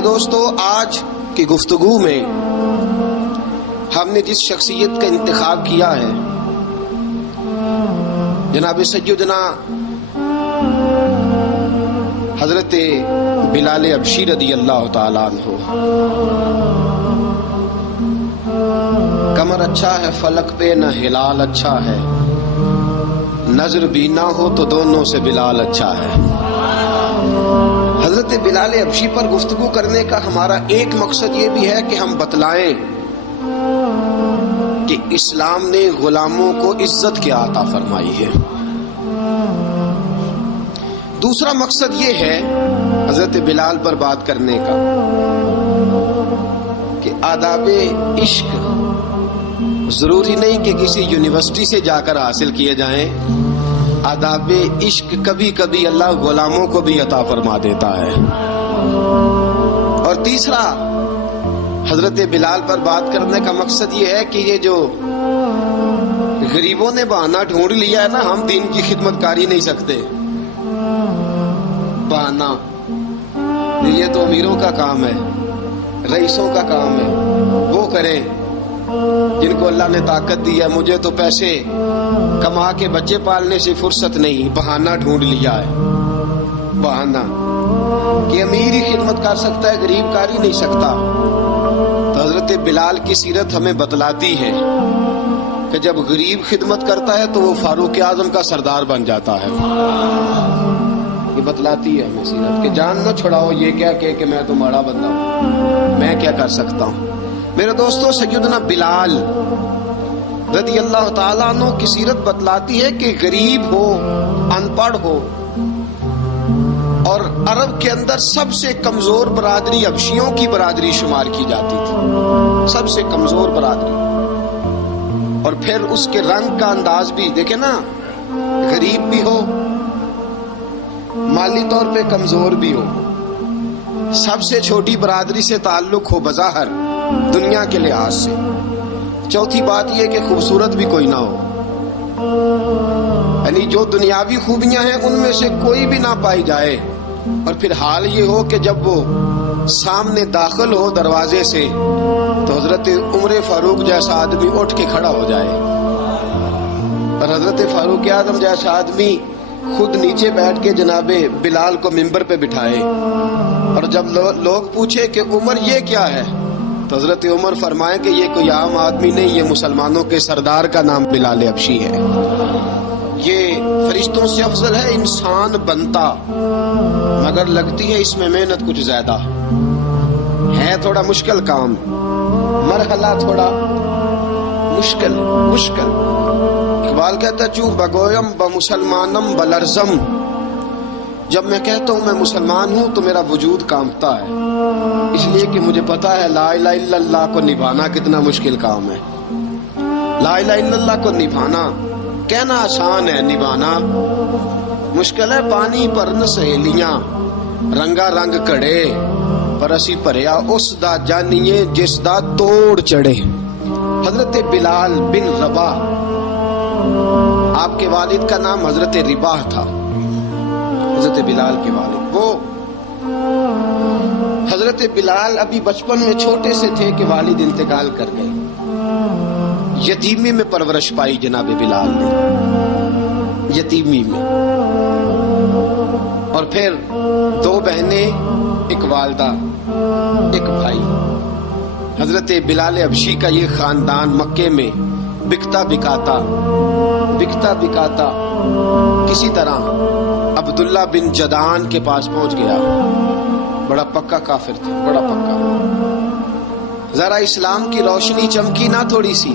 میرے دوستو، آج کی گفتگو میں ہم نے جس شخصیت کا انتخاب کیا ہے جناب سیدنا حضرت بلال حبشی رضی اللہ تعالیٰ عنہ۔ کمر اچھا ہے فلک پہ نہ ہلال اچھا ہے، نظر بھی نہ ہو تو دونوں سے بلال اچھا ہے۔ حضرت بلال حبشی پر گفتگو کرنے کا ہمارا ایک مقصد یہ بھی ہے کہ ہم بتلائیں کہ اسلام نے غلاموں کو عزت کیا عطا فرمائی ہے۔ دوسرا مقصد یہ ہے حضرت بلال پر بات کرنے کا کہ آداب عشق ضروری نہیں کہ کسی یونیورسٹی سے جا کر حاصل کیے جائیں، آداب عشق کبھی کبھی اللہ غلاموں کو بھی عطا فرما دیتا ہے۔ اور تیسرا حضرت بلال پر بات کرنے کا مقصد یہ ہے کہ یہ جو غریبوں نے بہانہ ڈھونڈ لیا ہے نا، ہم دین کی خدمت کر ہی نہیں سکتے، بہانہ یہ تو امیروں کا کام ہے، رئیسوں کا کام ہے، وہ کریں جن کو اللہ نے طاقت دی ہے۔ مجھے تو پیسے کما کے بچے پالنے سے فرصت نہیں، بہانہ ڈھونڈ لیا ہے، بہانہ کہ امیر ہی خدمت کر سکتا ہے، غریب کر ہی نہیں سکتا۔ تو حضرت بلال کی سیرت ہمیں بتلاتی ہے کہ جب غریب خدمت کرتا ہے تو وہ فاروق اعظم کا سردار بن جاتا ہے۔ یہ بتلاتی ہے ہمیں سیرت کہ جان نہ چھڑاؤ یہ کیا کہ میں تو ماڑا بندہ ہوں، میں کیا کر سکتا ہوں۔ میرے دوستو، سیدنا بلال رضی اللہ تعالیٰ عنہ کی سیرت بتلاتی ہے کہ غریب ہو، ان پڑھ ہو، اور عرب کے اندر سب سے کمزور برادری حبشیوں کی برادری شمار کی جاتی تھی، سب سے کمزور برادری۔ اور پھر اس کے رنگ کا انداز بھی دیکھیں نا، غریب بھی ہو، مالی طور پہ کمزور بھی ہو، سب سے چھوٹی برادری سے تعلق ہو بظاہر دنیا کے لحاظ سے، چوتھی بات یہ کہ خوبصورت بھی کوئی نہ ہو، یعنی جو دنیاوی خوبیاں ہیں ان میں سے کوئی بھی نہ پائی جائے، اور پھر حال یہ ہو کہ جب وہ سامنے داخل ہو دروازے سے تو حضرت عمر فاروق جیسا آدمی اٹھ کے کھڑا ہو جائے، اور حضرت فاروق اعظم جیسا آدمی خود نیچے بیٹھ کے جناب بلال کو ممبر پہ بٹھائے، اور جب لوگ پوچھے کہ عمر یہ کیا ہے تو حضرت عمر فرمائے کہ یہ کوئی عام آدمی نہیں، یہ مسلمانوں کے سردار کا نام بلال حبشی ہے، یہ فرشتوں سے افضل ہے انسان بنتا، مگر لگتی ہے اس میں محنت کچھ زیادہ ہے، تھوڑا مشکل کام، مرحلہ تھوڑا مشکل۔ اقبال کہتا ہے چوں بگویم بمسلمانم بلرزم، جب میں کہتا ہوں میں مسلمان ہوں تو میرا وجود کانپتا ہے، اس لیے کہ مجھے پتا ہے لا الہ الا اللہ کو نبھانا کتنا مشکل کام ہے۔ لا الہ الا اللہ کو نبھانا کہنا آسان ہے، نبھانا مشکل ہے۔ پانی پر نہ سہیلیاں رنگا رنگ کڑے، پر اسی پریا اس دا جانیے جس دا توڑ چڑھے۔ حضرت بلال بن رباح، آپ کے والد کا نام حضرت رباح تھا، حضرت بلال کے والد۔ وہ حضرت بلال ابھی بچپن میں چھوٹے سے تھے کہ والد انتقال کر گئے، یتیمی میں پرورش پائی جناب بلال نے، یتیمی میں، اور پھر دو بہنیں، ایک والدہ، ایک بھائی۔ حضرت بلال حبشی کا یہ خاندان مکے میں بکتا بکاتا کسی طرح عبداللہ بن جدعان کے پاس پہنچ گیا، بڑا پکا کافر تھا، بڑا پکا۔ ذرا اسلام کی روشنی چمکی نہ تھوڑی سی،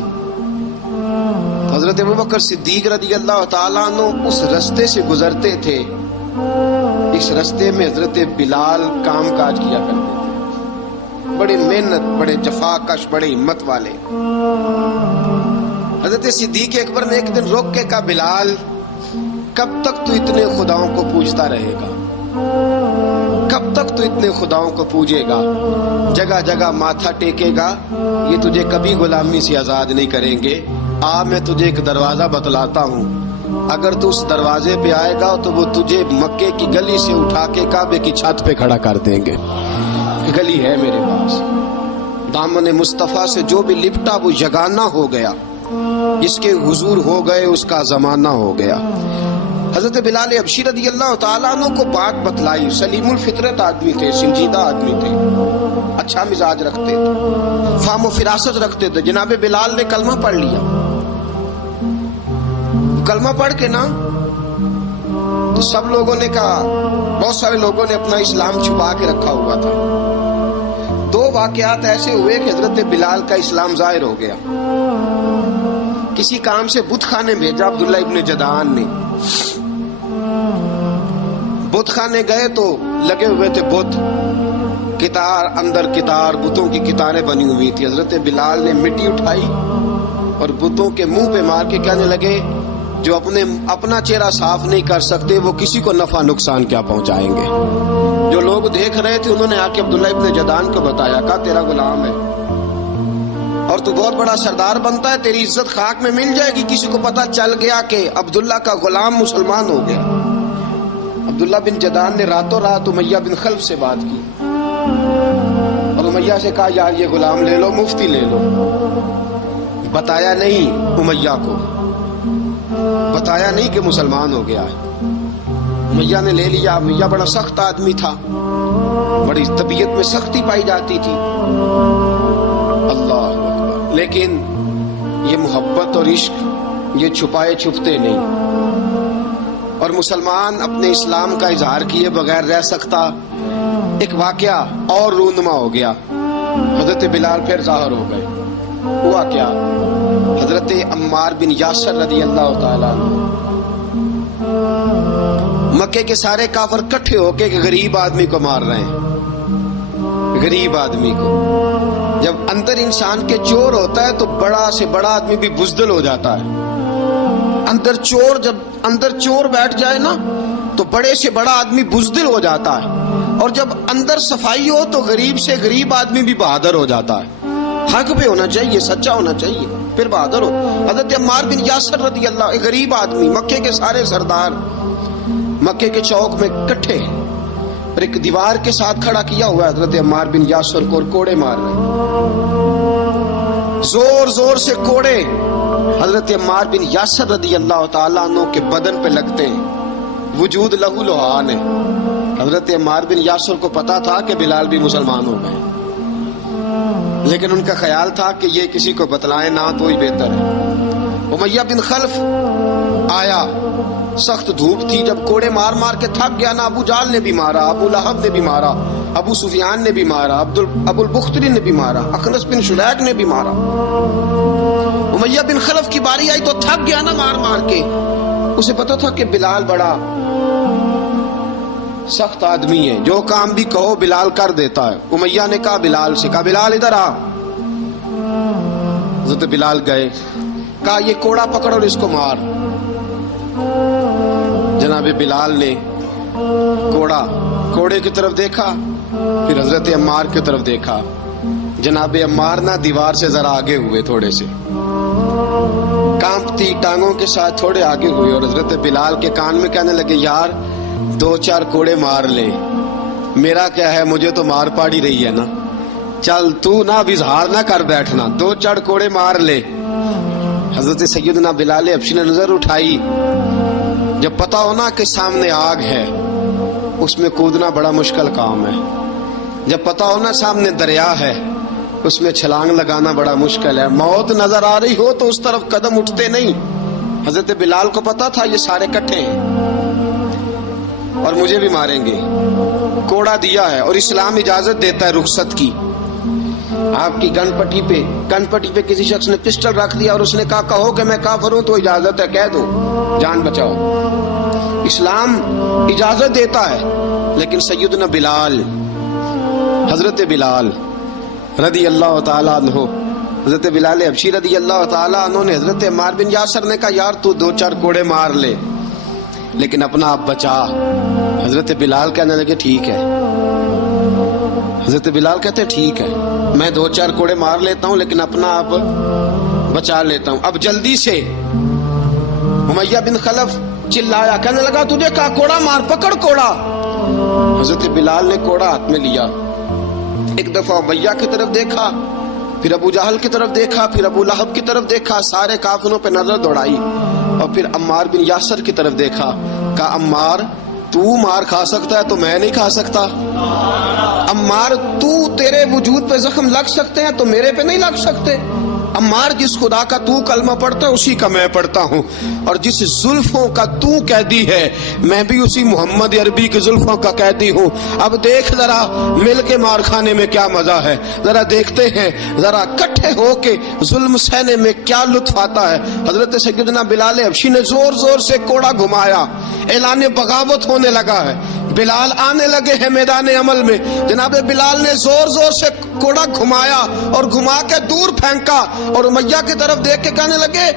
حضرت ابوبکر صدیق رضی اللہ تعالیٰ عنہ اس رستے سے گزرتے تھے، اس رستے میں حضرت بلال کام کاج کیا کرتے تھے، بڑے محنت، بڑے جفاکش، بڑے ہمت والے۔ حضرت صدیق اکبر نے ایک دن روک کے کہا بلال کب تک تو اتنے خداؤں کو پوجتا رہے گا، کب تک تو اتنے خداؤں کو پوجے گا، جگہ جگہ ماتھا ٹیکے گا، یہ تجھے کبھی غلامی سے آزاد نہیں کریں گے۔ میں تجھے ایک دروازہ بتلاتا ہوں، اگر تو اس دروازے پہ آئے گا تو وہ تجھے مکے کی گلی سے اٹھا کے کعبے کی چھت پہ کھڑا کر دیں گے۔ گلی ہے میرے پاس، دامن مصطفیٰ سے جو بھی لپٹا وہ یگانہ ہو گیا، جس کے حضور ہو گئے اس کا زمانہ ہو گیا۔ حضرت بلال حبشی رضی اللہ تعالیٰ عنہ کو بات بتلائی، سلیم الفطرت آدمی تھے، سنجیدہ آدمی تھے، اچھا مزاج رکھتے تھے، فہم و فراست رکھتے تھے۔ جناب بلال نے کلمہ پڑھ لیا، کلمہ پڑھ کے نا تو سب لوگوں نے کہا، بہت سارے لوگوں نے اپنا اسلام چھپا کے رکھا ہوا تھا۔ دو واقعات ایسے ہوئے کہ حضرت بلال کا اسلام ظاہر ہو گیا۔ کسی کام سے بت خانے بھیجا عبداللہ ابن جدعان نے، بت خانے گئے تو لگے ہوئے تھے بت، کتار اندر کتار، بتوں کی کتاریں بنی ہوئی تھی۔ حضرت بلال نے مٹی اٹھائی اور بتوں کے منہ پہ مار کے کہنے لگے، جو اپنا چہرہ صاف نہیں کر سکتے وہ کسی کو نفع نقصان کیا پہنچائیں گے۔ جو لوگ دیکھ رہے تھے انہوں نے آ کے عبداللہ ابن جدعان کو بتایا، کہا تیرا غلام ہے اور تو بہت بڑا سردار بنتا ہے، تیری عزت خاک میں مل جائے گی۔ کسی کو پتا چل گیا کہ عبداللہ کا غلام مسلمان ہو گیا۔ عبداللہ بن جدعان نے راتوں رات امیہ بن خلف سے بات کی اور امیہ سے کہا، یار یہ غلام لے لو، مفتی لے لو۔ بتایا نہیں امیہ کو، بتایا نہیں کہ مسلمان ہو گیا ہے۔ امیہ نے لے لیا۔ امیہ بڑا سخت آدمی تھا، بڑی طبیعت میں سختی پائی جاتی تھی، اللہ اکبر، لیکن یہ محبت اور عشق یہ چھپائے چھپتے نہیں، اور مسلمان اپنے اسلام کا اظہار کیے بغیر رہ سکتا۔ ایک واقعہ اور رونما ہو گیا، حضرت بلال پھر ظاہر ہو گئے۔ ہوا کیا؟ حضرت عمار بن یاسر رضی اللہ تعالیٰ عنہ، مکے کے سارے کافر کٹھے ہو کے ایک غریب آدمی کو مار رہے ہیں، غریب آدمی کو۔ جب اندر انسان کے چور ہوتا ہے تو بڑا سے بڑا آدمی بھی بزدل ہو جاتا ہے۔ جب اندر چور بیٹھ جائے نا تو بڑے سے بڑا آدمی بزدل ہو جاتا ہے، اور جب اندر صفائی ہو تو غریب سے غریب آدمی بھی بہادر ہو جاتا ہے۔ حق پہ ہونا چاہیے، سچا ہونا چاہیے، پھر بہادر ہو۔ حضرت عمار بن یاسر رضی اللہ، ایک غریب آدمی، مکے کے سارے سردار مکے کے چوک میں کٹھے اور ایک دیوار کے ساتھ کھڑا کیا ہوا ہے حضرت عمار بن یاسر کو، اور کوڑے مار رہے ہیں، زور زور سے کوڑے حضرت عمار بن یاسر رضی اللہ تعالیٰ عنہ کے بدن پہ لگتے ہیں، وجود لہو لہان ہے۔ حضرت عمار بن یاسر کو پتا تھا کہ بلال بھی مسلمان ہو گئے، لیکن ان کا خیال تھا کہ یہ کسی کو بتلائے نہ تو ہی بہتر ہے۔ امیہ بن خلف آیا، سخت دھوپ تھی، جب کوڑے مار مار کے تھک گیا نا، ابو جال نے بھی مارا، ابو لہب نے بھی مارا، ابو سفیان نے بھی مارا، ابو البختری نے بھی مارا، اخنس بن شلیک نے بھی مارا۔ امیہ بن خلف کی باری آئی تو تھک گیا نا مار مار کے، اسے پتا تھا کہ بلال بڑا سخت آدمی ہے، جو کام بھی کہو بلال کر دیتا ہے۔ امیہ نے کہا بلال سے، کہا بلال ادھر آ۔ حضرت بلال گئے، کہا یہ کوڑا پکڑ اور اس کو مار۔ جناب بلال نے کوڑے کی طرف دیکھا، پھر حضرت عمار کی طرف دیکھا۔ جناب عمار نہ دیوار سے ذرا آگے ہوئے، تھوڑے سے کانپتی ٹانگوں کے ساتھ تھوڑے آگے ہوئے، اور حضرت بلال کے کان میں کہنے لگے، یار 2-4 کوڑے مار لے، میرا کیا ہے، مجھے تو مار پاڑی رہی ہے نا، چل تو نہ اب اظہار نہ کر بیٹھنا، 2-4 کوڑے مار لے۔ حضرت سیدنا بلال حبشی نے نظر اٹھائی، جب پتا ہونا کہ سامنے آگ ہے اس میں کودنا بڑا مشکل کام ہے، جب پتا ہونا سامنے دریا ہے اس میں چھلانگ لگانا بڑا مشکل ہے، موت نظر آ رہی ہو تو اس طرف قدم اٹھتے نہیں۔ حضرت بلال کو پتا تھا یہ سارے کٹھے ہیں اور مجھے بھی ماریں گے، کوڑا دیا ہے، اور اسلام اجازت دیتا ہے رخصت کی۔ آپ کی گن پٹی پہ کسی شخص نے پسٹل رکھ دیا اور اس نے کہا کہو کہ میں کافر ہوں تو اجازت ہے، کہہ دو، جان بچاؤ۔ اسلام اجازت دیتا ہے، لیکن سیدنا بلال، حضرت بلال رضی اللہ تعالیٰ عنہ، حضرت بلال حبشی رضی اللہ تعالیٰ عنہ نے حضرت عمار بن یاسر نے کہا یار تو 2-4 کوڑے مار لے لیکن اپنا آپ بچا۔ حضرت بلال کہنے لگے ٹھیک ہے، حضرت بلال کہتے ٹھیک ہے، میں 2-4 کوڑے مار لیتا ہوں لیکن اپنا آپ بچا لیتا ہوں۔ اب جلدی سے امیہ بن خلف چلایا، کہنے لگا تجھے کہا کوڑا مار، پکڑ کوڑا۔ حضرت بلال نے کوڑا ہاتھ میں لیا، ایک دفعہ امیہ کی طرف دیکھا، پھر ابو جہل کی طرف دیکھا، پھر ابو لہب کی طرف دیکھا، سارے کافروں پہ نظر دوڑائی، اور پھر عمار بن یاسر کی طرف دیکھا، کہا عمار تو مار کھا سکتا ہے تو میں نہیں کھا سکتا، عمار تو تیرے وجود پہ زخم لگ سکتے ہیں تو میرے پہ نہیں لگ سکتے، عمار جس خدا کا تو کلمہ پڑھتا ہے اسی کا میں پڑھتا ہوں، اور جس زلفوں کا تو قیدی ہے میں بھی اسی محمد عربی کی زلفوں کا قیدی ہوں، اب دیکھ ذرا مل کے مار کھانے میں کیا مزہ ہے، ذرا دیکھتے ہیں ذرا اکٹھے ہو کے ظلم سہنے میں کیا لطف آتا ہے۔ حضرت سیدنا بلال حبشی نے زور زور سے کوڑا گھمایا، اعلان بغاوت ہونے لگا ہے، بلال آنے لگے ہیں میدان عمل میں، جناب بلال نے زور زور سے کوڑا گھمایا اور گھما کے دور پھینکا، اور امیہ کی طرف دیکھ کے کہنے لگے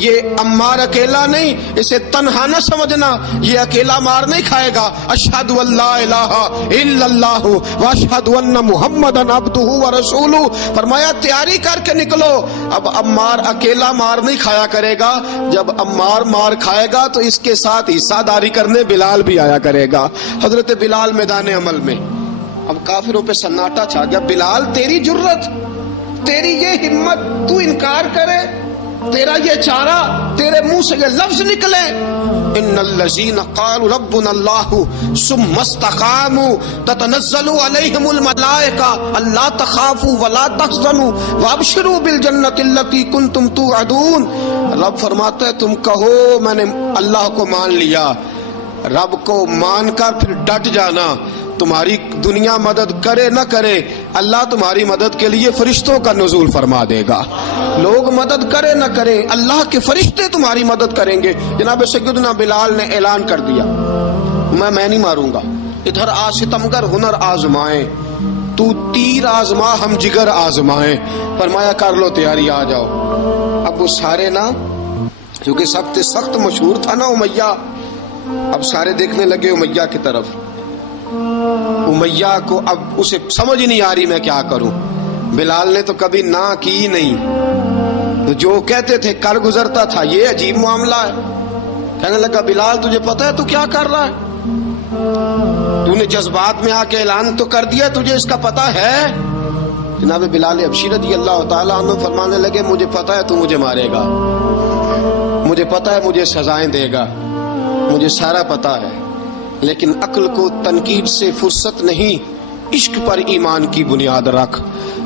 یہ عمار اکیلا نہیں، اسے تنہا نہ سمجھنا، یہ اکیلا مار نہیں کھائے گا، اشہد ان لا الہ الا اللہ واشہد ان محمدن عبدہ ورسولہ، فرمایا تیاری کر کے نکلو، اب عمار اکیلا مار نہیں کھایا کرے گا، جب عمار مار کھائے گا تو اس کے ساتھ حصہ داری کرنے بلال بھی آیا کرے گا۔ حضرت بلال میدان عمل میں، اب کافروں پہ سناٹا چھا گیا، بلال تیری جرت، تیری یہ ہمت، تو انکار کرے، تیرا یہ چارہ، تیرے منہ سے یہ لفظ نکلے، ان الذین قالوا ربنا اللہ ثم استقاموا تتنزل علیہم الملائکہ الا تخافوا ولا تحزنوا وابشروا بالجنۃ التی کنتم توعدون۔ رب فرماتا ہے تم کہو میں نے اللہ کو مان لیا، رب کو مان کر پھر ڈٹ جانا، تمہاری دنیا مدد کرے نہ کرے اللہ تمہاری مدد کے لیے فرشتوں کا نزول فرما دے گا، لوگ مدد کرے نہ کرے اللہ کے فرشتے تمہاری مدد کریں گے۔ جناب سیدنا بلال نے اعلان کر دیا میں نہیں ماروں گا، ادھر آ ستمگر ہنر آزمائیں، تو تیر آزما ہم جگر آزمائیں، فرمایا کر لو تیاری آ جاؤ۔ اب وہ سارے نا کیونکہ سخت مشہور تھا نا امیہ، اب سارے دیکھنے لگے امیہ کی طرف، امیہ کو اب اسے سمجھ نہیں آ رہی میں کیا کروں، بلال نے تو کبھی نہ کی نہیں، جو کہتے تھے کر گزرتا تھا، یہ عجیب معاملہ ہے، کہنے لگا بلال تجھے پتا ہے تو کیا کر رہا ہے، تو نے جذبات میں آ کے اعلان تو کر دیا، تجھے اس کا پتا ہے؟ جناب بلال حبشی رضی اللہ تعالیٰ عنہ فرمانے لگے مجھے پتا ہے تو مجھے مارے گا، مجھے پتا ہے مجھے سزائیں دے گا، مجھے سارا پتا ہے، لیکن عقل کو تنقید سے فرصت نہیں، عشق پر ایمان کی بنیاد رکھ۔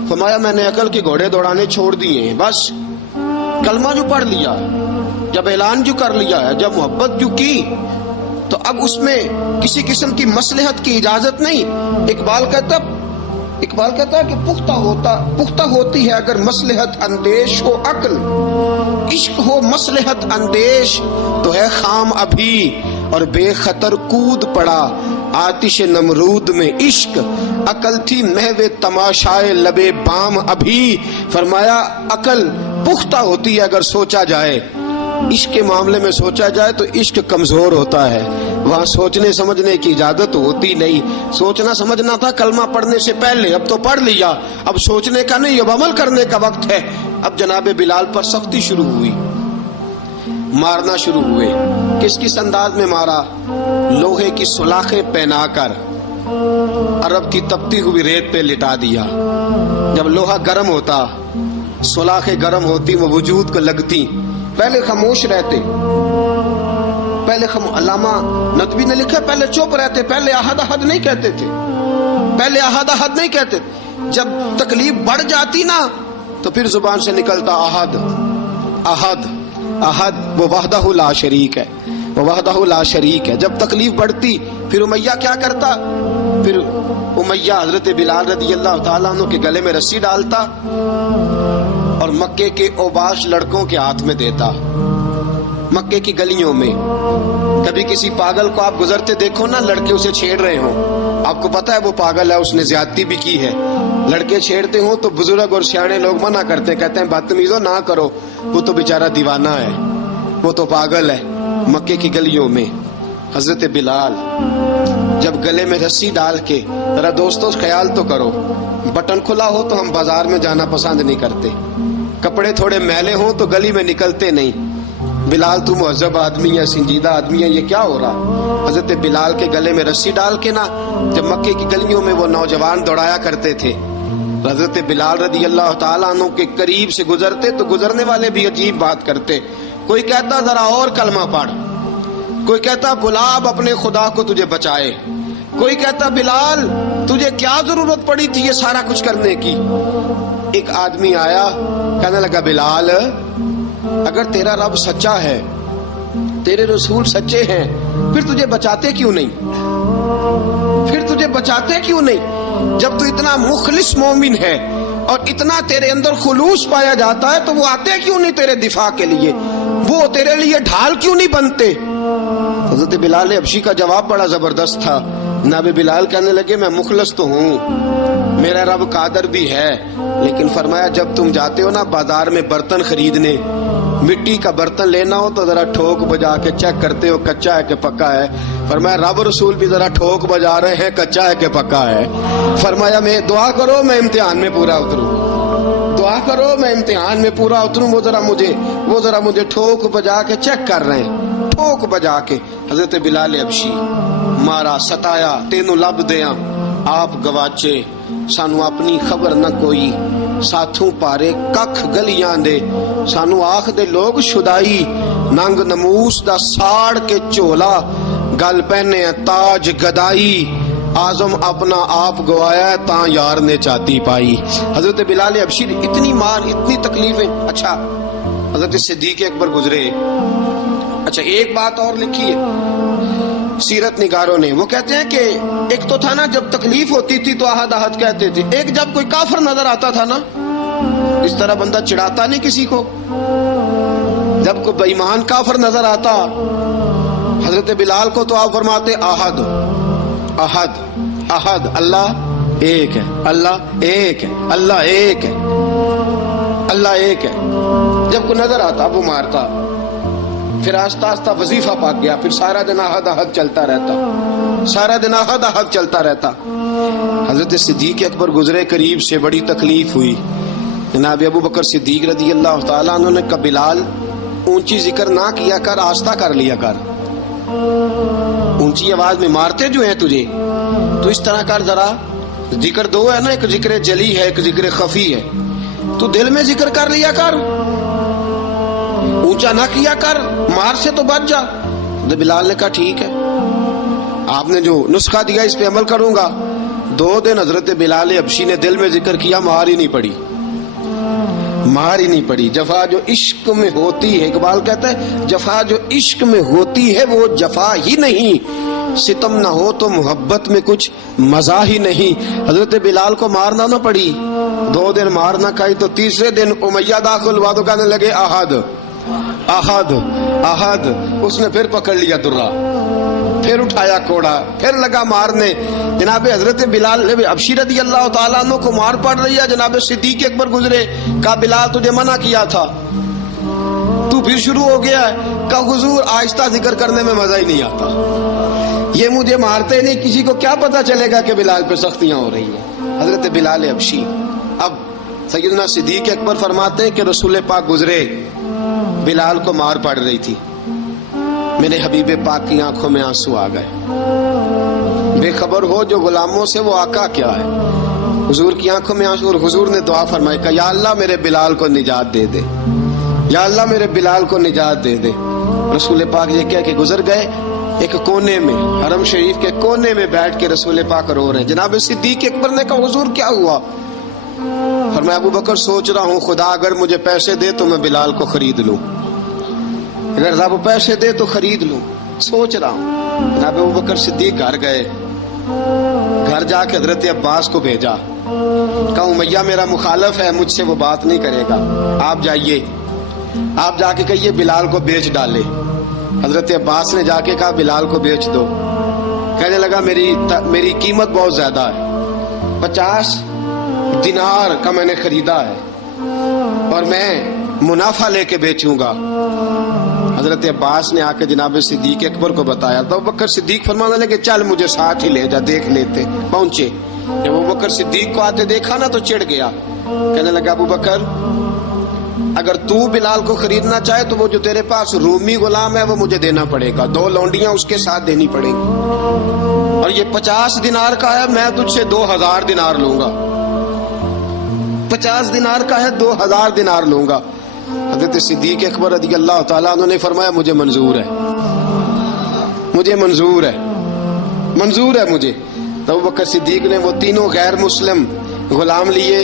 فرمایا میں نے عقل کے گھوڑے دوڑانے چھوڑ دیے ہیں، بس کلمہ جو پڑھ لیا، جب اعلان جو کر لیا ہے، جب محبت جو کی تو اب اس میں کسی قسم کی مصلحت کی اجازت نہیں۔ اقبال کہتا ہے کہ پختہ ہوتی ہے اگر مصلحت اندیش ہو عقل، عشق ہو مصلحت اندیش تو ہے خام ابھی، اور بے خطر کود پڑا آتش نمرود میں عشق، عقل تھی محو تماشائے لبے بام ابھی۔ فرمایا عقل پختہ ہوتی ہے اگر سوچا جائے، عشق کے معاملے میں سوچا جائے تو عشق کمزور ہوتا ہے، وہاں سوچنے سمجھنے کی اجازت ہوتی نہیں۔ سوچنا سمجھنا تھا کلمہ پڑھنے سے پہلے، اب تو پڑھ لیا، اب سوچنے کا نہیں، اب عمل کرنے کا وقت ہے۔ اب جناب بلال پر سختی شروع ہوئی، مارنا شروع ہوئے۔ کس انداز میں مارا؟ لوہے کی سلاخیں پہنا کر عرب کی تپتی ہوئی ریت پہ لٹا دیا۔ جب لوہا گرم ہوتا، سلاخیں گرم ہوتی، وہ وجود کو لگتی، پہلے خاموش رہتے، پہلے علامہ ندوی نے لکھا پہلے چپ رہتے، پہلے احد احد نہیں کہتے تھے، پہلے احد احد نہیں کہتے، جب تکلیف بڑھ جاتی نا تو پھر زبان سے نکلتا احد احد احد، وہ وحدہ لا شریک ہے، وہ وحدہ لا شریک ہے۔ جب تکلیف بڑھتی پھر امیہ کیا کرتا؟ پھر امیہ حضرت بلال رضی اللہ تعالیٰ عنہ کے گلے میں رسی ڈالتا اور مکے کے اوباش لڑکوں کے ہاتھ میں دیتا۔ مکے کی گلیوں میں کبھی کسی پاگل کو آپ گزرتے دیکھو نا، لڑکے اسے چھیڑ رہے ہوں، آپ کو پتا ہے وہ پاگل ہے، اس نے زیادتی بھی کی ہے، لڑکے چھیڑتے ہوں تو بزرگ اور سیانے لوگ منع کرتے، کہتے ہیں بدتمیزوں نہ کرو، وہ تو بیچارہ دیوانہ ہے، وہ تو پاگل ہے۔ مکے کی گلیوں میں حضرت بلال جب گلے میں رسی ڈال کے، ذرا دوستوں خیال تو کرو، بٹن کھلا ہو تو ہم بازار میں جانا پسند نہیں کرتے، کپڑے تھوڑے میلے ہوں تو گلی میں نکلتے نہیں، بلال تو مہذب آدمی ہے، سنجیدہ آدمی ہے، یہ کیا ہو رہا؟ حضرت بلال کے گلے میں رسی ڈال کے نا جب مکے کی گلیوں میں وہ نوجوان دوڑایا کرتے تھے، حضرت بلال رضی اللہ تعالیٰ عنہ کے قریب سے گزرتے تو گزرنے والے بھی عجیب بات کرتے. کوئی کہتا ذرا اور کلمہ پڑھ، کوئی کہتا گلاب اپنے خدا کو تجھے بچائے، کوئی کہتا بلال تجھے کیا ضرورت پڑی تھی یہ سارا کچھ کرنے کی. ایک آدمی آیا کہنے لگا بلال اگر تیرا رب سچا ہے، تیرے رسول سچے ہیں، پھر تجھے بچاتے کیوں نہیں؟ پھر تجھے بچاتے کیوں نہیں؟ جب تو اتنا مخلص مومن ہے اور اتنا تیرے اندر خلوص پایا جاتا ہے تو وہ آتے کیوں نہیں تیرے دفاع کے لیے؟ وہ تیرے لیے ڈھال کیوں نہیں بنتے؟ حضرت بلال حبشی کا جواب بڑا زبردست تھا. جناب بلال کہنے لگے میں مخلص تو ہوں، میرا رب قادر بھی ہے، لیکن فرمایا جب تم جاتے ہو نا بازار میں برتن خریدنے، مٹی کا برتن لینا ہو تو ذرا ٹھوک بجا کے چیک کرتے ہو کچا ہے کہ پکا ہے. فرمایا رب رسول بھی ذرا ٹھوک بجا رہے ہیں کچا ہے کہ پکا ہے. فرمایا میں دعا کرو میں امتحان میں پورا اتروں، دعا کرو میں امتحان میں پورا اتروں. وہ ذرا مجھے ٹھوک بجا کے چیک کر رہے ہیں، ٹھوک بجا کے. حضرت بلال حبشی مارا ستایا تینوں لب دیاں آپ گواچے سانو اپنی خبر نہ کوئی، ساتھوں پارے ککھ گلیاں دے سانو آکھ دے لوگ شدائی، ننگ نموس دا ساڑ کے چولا گل پہنے تاج گدائی، آزم اپنا آپ گوایا تاں یار نے چاتی پائی. حضرت بلال حبشی اتنی مار اتنی تکلیفیں. اچھا حضرت صدیق اکبر گزرے. اچھا ایک بات اور لکھی ہے سیرت نگاروں نے، وہ کہتے ہیں کہ ایک تو تھا نا جب تکلیف ہوتی تھی تو احد احد کہتے تھے، ایک جب کوئی کافر نظر آتا تھا نا اس طرح بندہ چڑھاتا نہیں کسی کو، جب کوئی بے ایمان کافر نظر آتا حضرت بلال کو تو آپ فرماتے احد احد احد، اللہ ایک ہے، اللہ ایک ہے، اللہ ایک ہے، اللہ ایک ہے. جب کوئی نظر آتا وہ مارتا. پھر آہستہ آہستہ وظیفہ پاک گیا، پھر سارا دن احد احد چلتا رہتا، سارا دن احد احد چلتا رہتا. حضرت صدیق اکبر گزرے قریب سے، بڑی تکلیف ہوئی. جناب ابو بکر صدیق رضی اللہ تعالیٰ عنہ نے کہا بلال اونچی ذکر نہ کیا کر، آہستہ کر لیا کر، اونچی آواز میں مارتے جو ہیں تجھے تو اس طرح کر، ذرا ذکر دو ہے نا، ایک ذکر جلی ہے ایک ذکر خفی ہے، تو دل میں ذکر کر لیا کر، اونچا نہ کیا کر، مار سے تو بچ جا. تو بلال نے کہا ٹھیک ہے، آپ نے جو نسخہ دیا اس پہ عمل کروں گا. 2 دن حضرت بلال حبشی نے دل میں ذکر کیا، مار ہی نہیں پڑی، مار ہی نہیں پڑی. جفا جو عشق میں ہوتی ہے، اقبال کہتا ہے جفا جو عشق میں ہوتی ہے وہ جفا ہی نہیں، ستم نہ ہو تو محبت میں کچھ مزہ ہی نہیں. حضرت بلال کو مارنا نہ پڑی، 2 دن مار نہ کھائی تو تیسرے دن امیہ داخل ہوا تو کہنے لگے احد احد احد. اس نے پھر پکڑ لیا درہ، پھر اٹھایا کوڑا، پھر لگا مارنے. جناب حضرت بلال حبشی رضی اللہ تعالیٰ عنہ کو مار پڑ رہی ہے. جناب صدیق اکبر گزرے، کہا بلال تجھے منع کیا تھا، تو پھر شروع ہو گیا ہے. کہا حضور آہستہ ذکر کرنے میں مزہ ہی نہیں آتا، یہ مجھے مارتے نہیں، کسی کو کیا پتا چلے گا کہ بلال پہ سختیاں ہو رہی ہیں. حضرت بلال حبشی. اب سیدنا صدیق اکبر فرماتے ہیں کہ رسول پاک گزرے، بلال کو مار پڑ رہی تھی، میرے حبیب پاک کی آنکھوں میں آنسو آ گئے. بے خبر ہو جو غلاموں سے وہ آقا کیا ہے. حضور کی آنکھوں میں آنسو، اور حضور نے دعا فرمائی کہ یا اللہ میرے بلال کو نجات دے دے، یا اللہ میرے بلال کو نجات دے دے. رسول پاک یہ کہہ کے گزر گئے. ایک کونے میں حرم شریف کے کونے میں بیٹھ کے رسول پاک رو رہے ہیں. جناب صدیق اکبر نے کہا حضور کیا ہوا؟ فرمایا ابو بکر سوچ رہا ہوں خدا اگر مجھے پیسے دے تو میں بلال کو خرید لوں، اگر رب پیسے دے تو خرید لوں، سوچ رہا ہوں. جناب ابو بکر صدیق گھر گئے، گھر جا کے حضرت عباس کو بھیجا، کہا امیہ میرا مخالف ہے، مجھ سے وہ بات نہیں کرے گا، آپ جائیے، آپ جا کے کہیے بلال کو بیچ ڈالے. حضرت عباس نے جا کے کہا بلال کو بیچ دو. کہنے لگا میری قیمت بہت زیادہ ہے، 50 دینار کا میں نے خریدا ہے اور میں منافع لے کے بیچوں گا. حضرت عباس نے آ کے جناب صدیق اکبر کو بتایا تو ابو بکر صدیق فرمانے لگے چل مجھے ساتھ ہی لے جا، دیکھ لیتے. پہنچے، جب ابو بکر صدیق کو آتے دیکھا نا تو چڑھ گیا، کہنے لگا ابو بکر اگر تو بلال کو خریدنا چاہے تو وہ جو تیرے پاس رومی غلام ہے وہ مجھے دینا پڑے گا، 2 لونڈیاں اس کے ساتھ دینی پڑے گی، اور یہ 50 دینار کا ہے، میں تجھ سے 2000 دینار لوں گا، 50 دینار کا ہے 2000 دینار لوں گا۔ حضرت صدیق اکبر رضی اللہ تعالیٰ عنہ نے فرمایا مجھے منظور ہے، مجھے منظور ہے، منظور ہے مجھے۔ تو ابو بکر صدیق نے وہ تینوں غیر مسلم غلام لیے،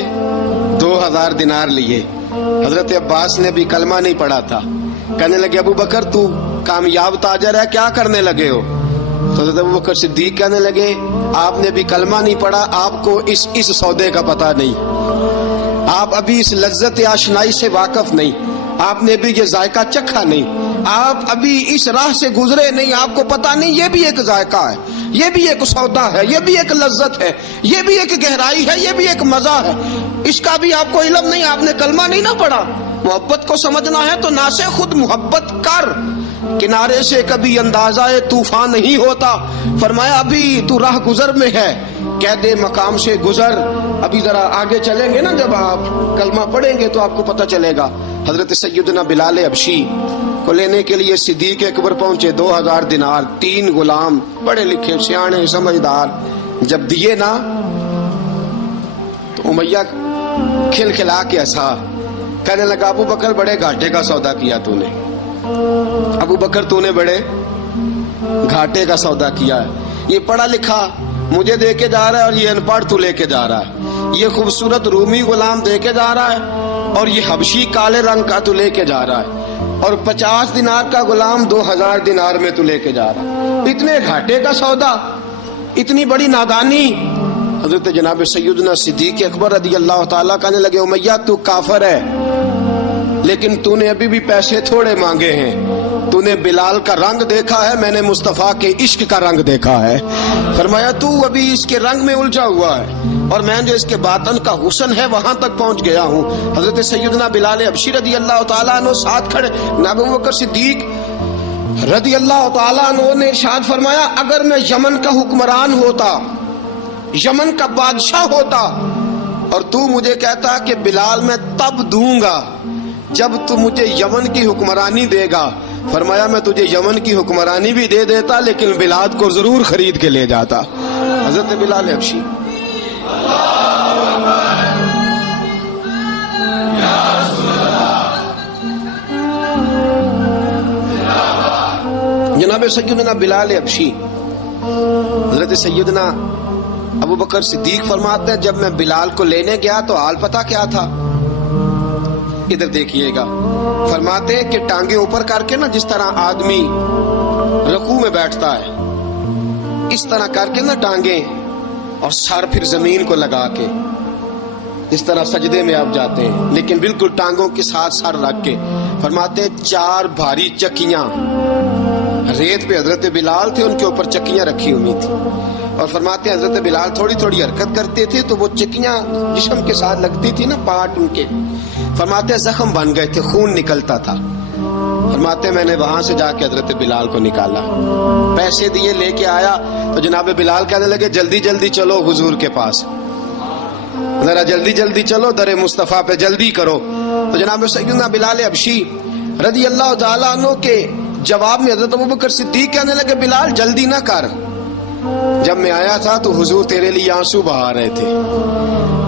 2000 دینار لیے۔ حضرت عباس نے بھی کلمہ نہیں پڑھا تھا، کہنے لگے ابو بکر تو کامیاب تاجر ہے، کیا کرنے لگے ہو؟ تو حضرت ابو بکر صدیق کہنے لگے آپ نے بھی کلمہ نہیں پڑھا، آپ کو اس سودے کا پتہ نہیں، آپ ابھی اس لذت آشنائی سے واقف نہیں، آپ نے بھی یہ ذائقہ چکھا نہیں، آپ ابھی اس راہ سے گزرے نہیں، آپ کو پتہ نہیں یہ بھی ایک ذائقہ ہے، یہ بھی ایک سودا ہے، یہ بھی ایک لذت ہے، یہ بھی ایک گہرائی ہے، یہ بھی ایک مزہ ہے، اس کا بھی آپ کو علم نہیں، آپ نے کلمہ نہیں نہ پڑھا۔ محبت کو سمجھنا ہے تو نہ سے خود محبت کر، کنارے سے کبھی اندازہ طوفان نہیں ہوتا۔ فرمایا ابھی تو راہ گزر میں ہے، کہہ دے مقام سے گزر، ابھی ذرا آگے چلیں گے نا، جب آپ کلمہ پڑھیں گے تو آپ کو پتہ چلے گا۔ حضرت سیدنا بلال حبشی کو لینے کے لیے صدیق اکبر پہنچے، 2000 دینار، 3 غلام پڑھے لکھے سیانے سمجھدار، جب دیے نا تو امیہ کھلکھلا کے ہنسا، کہنے لگا ابو بکر بڑے گھاٹے کا سودا کیا تو نے، ابو بکر تو نے بڑے گھاٹے کا سودا کیا ہے، یہ پڑھا لکھا مجھے دے کے جا رہا ہے اور یہ ان پڑھ تو لے کے جا رہا ہے، یہ خوبصورت رومی غلام دے کے جا رہا ہے اور یہ حبشی کالے رنگ کا تو لے کے جا رہا ہے، اور 50 دینار کا غلام 2000 دینار میں تو لے کے جا رہا ہے، اتنے گھاٹے کا سودا، اتنی بڑی نادانی۔ حضرت جناب سیدنا صدیق اکبر رضی اللہ تعالیٰ کہنے لگے امیہ تو کافر ہے، لیکن تو نے ابھی بھی پیسے تھوڑے مانگے ہیں، تو نے بلال کا رنگ دیکھا ہے، میں نے مصطفیٰ کے عشق کا رنگ دیکھا ہے۔ فرمایا تو ابھی اس کے رنگ میں الجھا ہوا ہے، اور میں جو اس کے باطن کا حسن ہے وہاں تک پہنچ گیا ہوں۔ حضرت سیدنا بلال حبشی رضی اللہ تعالیٰ عنہ ساتھ کھڑے، ابو بکر صدیق رضی اللہ تعالیٰ عنہ نے ارشاد فرمایا اگر میں یمن کا حکمران ہوتا، یمن کا بادشاہ ہوتا، اور تو مجھے کہتا کہ بلال میں تب دوں گا جب تو مجھے یمن کی حکمرانی دے گا، فرمایا میں تجھے یمن کی حکمرانی بھی دے دیتا لیکن بلال کو ضرور خرید کے لے جاتا۔ حضرت بلال حبشی جناب سیدنا بلال حبشی، حضرت سیدنا ابو بکر صدیق فرماتے ہیں جب میں بلال کو لینے گیا تو حال پتہ کیا تھا، ادھر دیکھیے گا، فرماتے ہیں کہ ٹانگیں اوپر کر کے نا جس طرح آدمی رکوع میں بیٹھتا ہے اس طرح کر کے نا ٹانگیں، اور سر پھر زمین کو لگا کے اس طرح سجدے میں آپ جاتے ہیں، لیکن بالکل ٹانگوں کے ساتھ سر رکھ کے، فرماتے ہیں 4 بھاری چکیاں ریت پہ حضرت بلال تھے، ان کے اوپر چکیاں رکھی ہوئی تھی، اور فرماتے ہیں حضرت بلال تھوڑی تھوڑی حرکت کرتے تھے تو وہ چکیاں جسم کے ساتھ لگتی تھی نا، پارٹ ان کے، فرماتے ہیں زخم بن گئے تھے، خون نکلتا تھا، فرماتے ہیں میں نے وہاں سے جا کے حضرت بلال کو نکالا، پیسے دیے لے کے آیا تو جناب بلال کہنے لگے جلدی جلدی چلو حضور کے پاس، ذرا جلدی جلدی چلو در مصطفیٰ پہ جلدی کرو۔ تو جناب سیدنا بلال حبشی رضی اللہ تعالیٰ عنہ کے جواب میں حضرت ابوبکر صدیق کہنے لگے بلال جلدی نہ کر، جب میں آیا تھا تو حضور تیرے لیے آنسو بہا رہے تھے،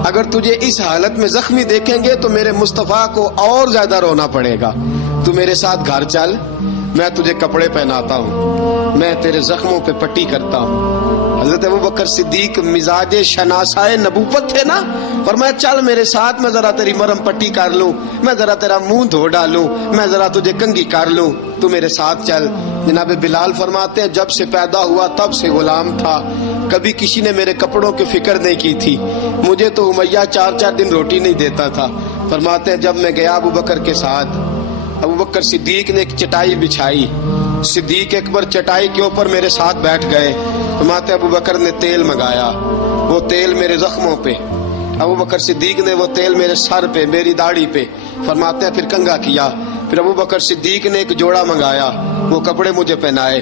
اگر تجھے اس حالت میں زخمی دیکھیں گے تو میرے مصطفیٰ کو اور زیادہ رونا پڑے گا، تو میرے ساتھ گھر چل، میں تجھے کپڑے پہناتا ہوں، میں تیرے زخموں پہ پٹی کرتا ہوں۔ حضرت ابوبکر صدیق مزاج شناسائے نبوت تھے نا، فرمایا چل میرے ساتھ، میں ذرا تیری مرہم پٹی کر لوں، میں ذرا تیرا منہ دھو ڈالوں، میں ذرا تجھے کنگھی کر لوں، تو میرے ساتھ چل۔ جناب بلال فرماتے ہیں جب سے پیدا ہوا تب سے غلام تھا، کبھی کسی نے میرے کپڑوں کی فکر نہیں کی تھی، مجھے تو امیہ 4 دن روٹی نہیں دیتا تھا۔ فرماتے ہیں جب میں گیا ابوبکر کے ساتھ، ابوبکر صدیق نے ایک چٹائی بچھائی، صدیق اکبر چٹائی کے اوپر میرے ساتھ بیٹھ گئے، فرماتے ابوبکر نے تیل منگایا، وہ تیل میرے زخموں پہ، ابوبکر صدیق نے وہ تیل میرے سر پہ، میری داڑھی پہ، فرماتے ہیں پھر کنگھا کیا، پھر ابوبکر صدیق نے ایک جوڑا منگایا، وہ کپڑے مجھے پہنائے،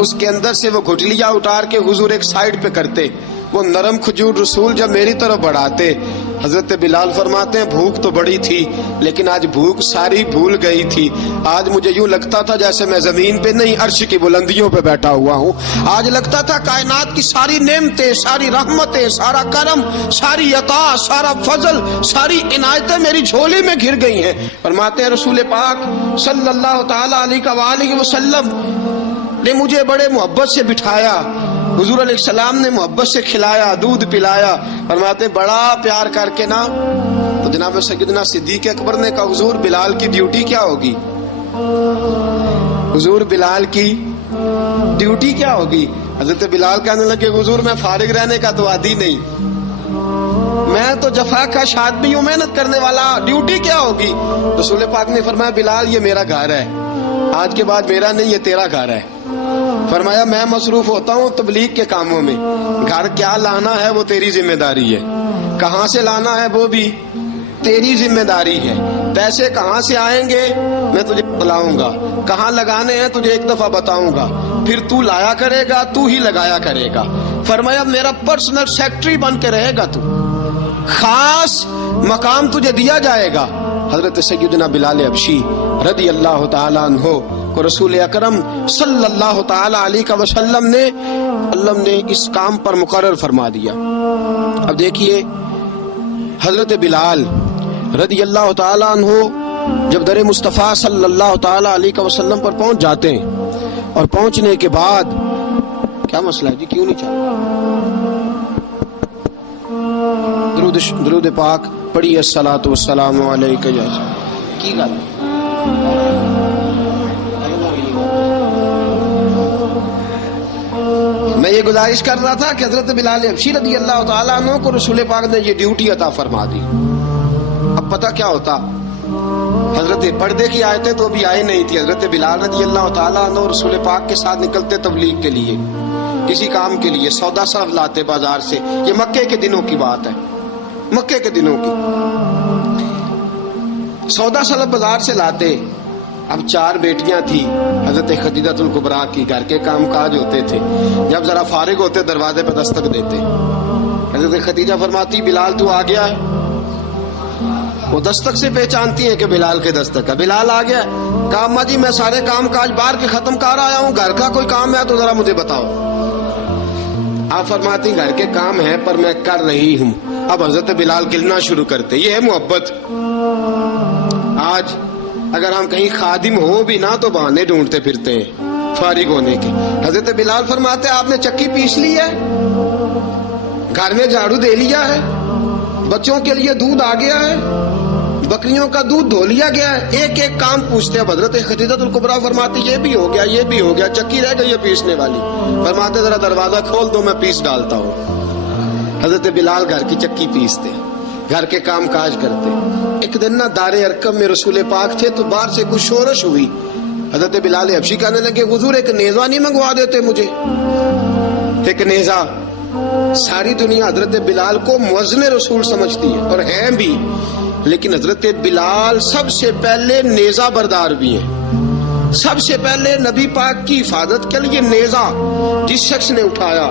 اس کے اندر سے وہ گھٹلیاں اتار کے حضور ایک سائیڈ پہ کرتے، وہ نرم کھجور رسول جب میری طرف بڑھاتے، حضرت بلال فرماتے ہیں بھوک تو بڑی تھی لیکن آج بھوک ساری بھول گئی تھی، آج مجھے یوں لگتا تھا جیسے میں زمین پہ نہیں عرش کی بلندیوں پہ بیٹھا ہوا ہوں، آج لگتا تھا کائنات کی ساری نعمتیں، ساری رحمتیں، سارا کرم، ساری عطا، سارا فضل، ساری عنایتیں میری جھولی میں گھر گئی ہیں۔ فرماتے ہیں رسول پاک صلی اللہ تعالی علیہ وآلہ وسلم نے مجھے بڑے محبت سے بٹھایا، حضور علیہ السلام نے محبت سے کھلایا، دودھ پلایا، فرماتے بڑا پیار کر کے نا، تو جناب سیدنا صدیق اکبر نے کہا حضور بلال کی ڈیوٹی کیا ہوگی؟ حضور بلال کی ڈیوٹی کیا ہوگی؟ حضرت بلال کہنے لگے حضور میں فارغ رہنے کا تو عادی نہیں، میں تو جفا کا آدمی ہوں، محنت کرنے والا، ڈیوٹی کیا ہوگی؟ رسول پاک نے فرمایا بلال یہ میرا گھر ہے، آج کے بعد میرا نہیں یہ تیرا گھر ہے۔ فرمایا میں مصروف ہوتا ہوں تبلیغ کے کاموں میں، گھر کیا لانا ہے وہ تیری ذمہ داری ہے، کہاں سے لانا ہے وہ بھی تیری ذمہ داری ہے، پیسے کہاں سے آئیں گے میں تجھے بتلاؤں گا، کہاں لگانے ہیں تجھے ایک دفعہ بتاؤں گا، پھر تو لایا کرے گا، تو ہی لگایا کرے گا۔ فرمایا میرا پرسنل سیکرٹری بن کے رہے گا، تو خاص مقام تجھے دیا جائے گا۔ حضرت سیدنا بلال حبشی رضی اللہ تعالی عنہ کو رسول اکرم صلی اللہ تعالی علیہ وسلم نے اس کام پر مقرر فرما دیا۔ اب دیکھیے حضرت بلال رضی اللہ تعالی عنہ جب در مصطفیٰ صلی اللہ تعالی علیہ وسلم پر پہنچ جاتے ہیں، اور پہنچنے کے بعد کیا مسئلہ ہے جی، کیوں نہیں چل درود پاک پڑھیے الصلاۃ والسلام علیک یا کی گل میں یہ گزارش کر رہا تھا کہ حضرت بلال حبشی رضی اللہ تعالیٰ عنہ کو رسول پاک نے یہ ڈیوٹی عطا فرما دی۔ اب پتہ کیا ہوتا، حضرت پردے کی آیتیں تو ابھی آئی نہیں تھی، حضرت بلال رضی اللہ تعالیٰ عنہ رسول پاک کے ساتھ نکلتے تبلیغ کے لیے، کسی کام کے لیے، سودا سرف لاتے بازار سے، یہ مکے کے دنوں کی بات ہے، مکے کے دنوں کی سودا سرف بازار سے لاتے۔ اب 4 بیٹیاں تھی حضرت خدیجہ الکبریٰ کی، گھر کے کام کاج ہوتے تھے، جب ذرا فارغ ہوتے دروازے پہ دستک دیتے، حضرت خدیجہ فرماتی بلال تو آ گیا ہے، وہ دستک سے پہچانتی ہیں کہ بلال کے دستک ہے، بلال آ گیا، کہا اماں جی میں سارے کام کاج باہر کے ختم کر آیا ہوں، گھر کا کوئی کام ہے تو ذرا مجھے بتاؤ۔ آپ فرماتی گھر کے کام ہیں پر میں کر رہی ہوں۔ اب حضرت بلال گلنا شروع کرتے، یہ ہے محبت۔ آج اگر ہم کہیں خادم ہو بھی نہ تو بہانے ڈھونڈتے پھرتے ہیں فارغ ہونے کے۔ حضرت بلال فرماتے آپ نے چکی پیس لی ہے، گھر میں جھاڑو دے لیا ہے، بچوں کے لیے دودھ آ گیا ہے، بکریوں کا دودھ دھو لیا گیا ہے، ایک ایک کام پوچھتے ہیں۔ حضرت خدیجہ الکبریٰ فرماتی یہ بھی ہو گیا، یہ بھی ہو گیا، چکی رہ گئی ہے پیسنے والی، فرماتے ذرا دروازہ کھول دو میں پیس ڈالتا ہوں۔ حضرت بلال گھر کی چکی پیستے، گھر کے کام کاج کرتے۔ ایک دن نہ دار ارقم میں رسول پاک تھے تو باہر سے کچھ شورش ہوئی، حضرت بلال حبشی کہنے لگے حضور ایک نیزہ نہیں منگوا دیتے مجھے؟ ایک نیزہ۔ ساری دنیا حضرت بلال کو مؤذن رسول سمجھتی ہے اور ہیں بھی، لیکن حضرت بلال سب سے پہلے نیزہ بردار بھی ہیں۔ سب سے پہلے نبی پاک کی حفاظت کے لیے نیزہ جس شخص نے اٹھایا،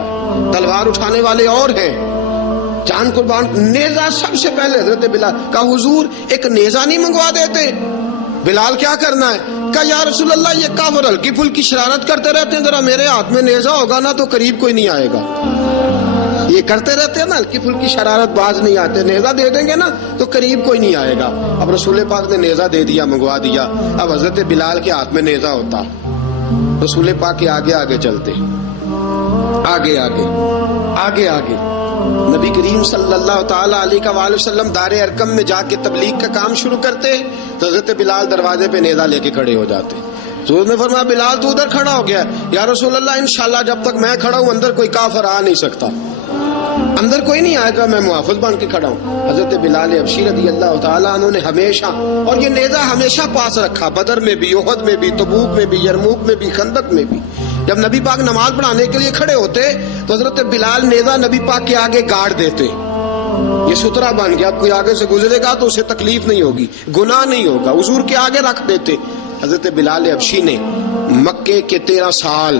تلوار اٹھانے والے اور ہیں، جان قربان، نیزہ سب سے پہلے حضرت بلال کا حضور ایک نیزہ نہیں منگوا دیتے؟ بلال کیا کرنا ہے؟ کہا یا رسول اللہ یہ کافر ہلکی پھلکی شرارت کرتے رہتے ہیں، ذرا میرے ہاتھ میں نیزہ ہوگا نا تو قریب کوئی نہیں آئے گا۔ یہ کرتے رہتے ہیں نا ہلکی پھلکی شرارت، باز نہیں آتے، نیزہ دے دیں گے نا تو قریب کوئی نہیں آئے گا۔ اب رسول پاک نے نیزہ دے دیا، منگوا دیا۔ اب حضرت بلال کے ہاتھ میں نیزہ ہوتا، رسول پاک کے آگے آگے چلتے، آگے آگے آگے آگے نبی کریم صلی اللہ تعالی علیہ وآلہ وسلم دار ارقم میں جا کے تبلیغ کا کام شروع کرتے تو حضرت بلال دروازے پہ نیزہ لے کے کھڑے ہو جاتے۔ حضور نے فرمایا بلال تو ادھر کھڑا ہو گیا، یا رسول اللہ انشاءاللہ جب تک میں کھڑا ہوں اندر کوئی کافر آ نہیں سکتا، اندر کوئی نہیں آئے گا، میں محافظ بن کے کھڑا ہوں۔ حضرت بلال حبشی رضی اللہ تعالیٰ عنہ نے ہمیشہ، اور یہ نیزہ ہمیشہ پاس رکھا، بدر میں بھی، احد میں بھی، تبوک میں بھی، یرموک میں بھی، خندق میں بھی۔ جب نبی پاک نماز پڑھانے کے لیے کھڑے ہوتے تو حضرت بلال نیزہ نبی پاک کے آگے گاڑ دیتے، یہ سترا بن گیا، اب کوئی آگے سے گزرے گا تو اسے تکلیف نہیں ہوگی، گناہ نہیں ہوگا، حضور کے آگے رکھ دیتے۔ حضرت بلال حبشی نے مکے کے 13 سال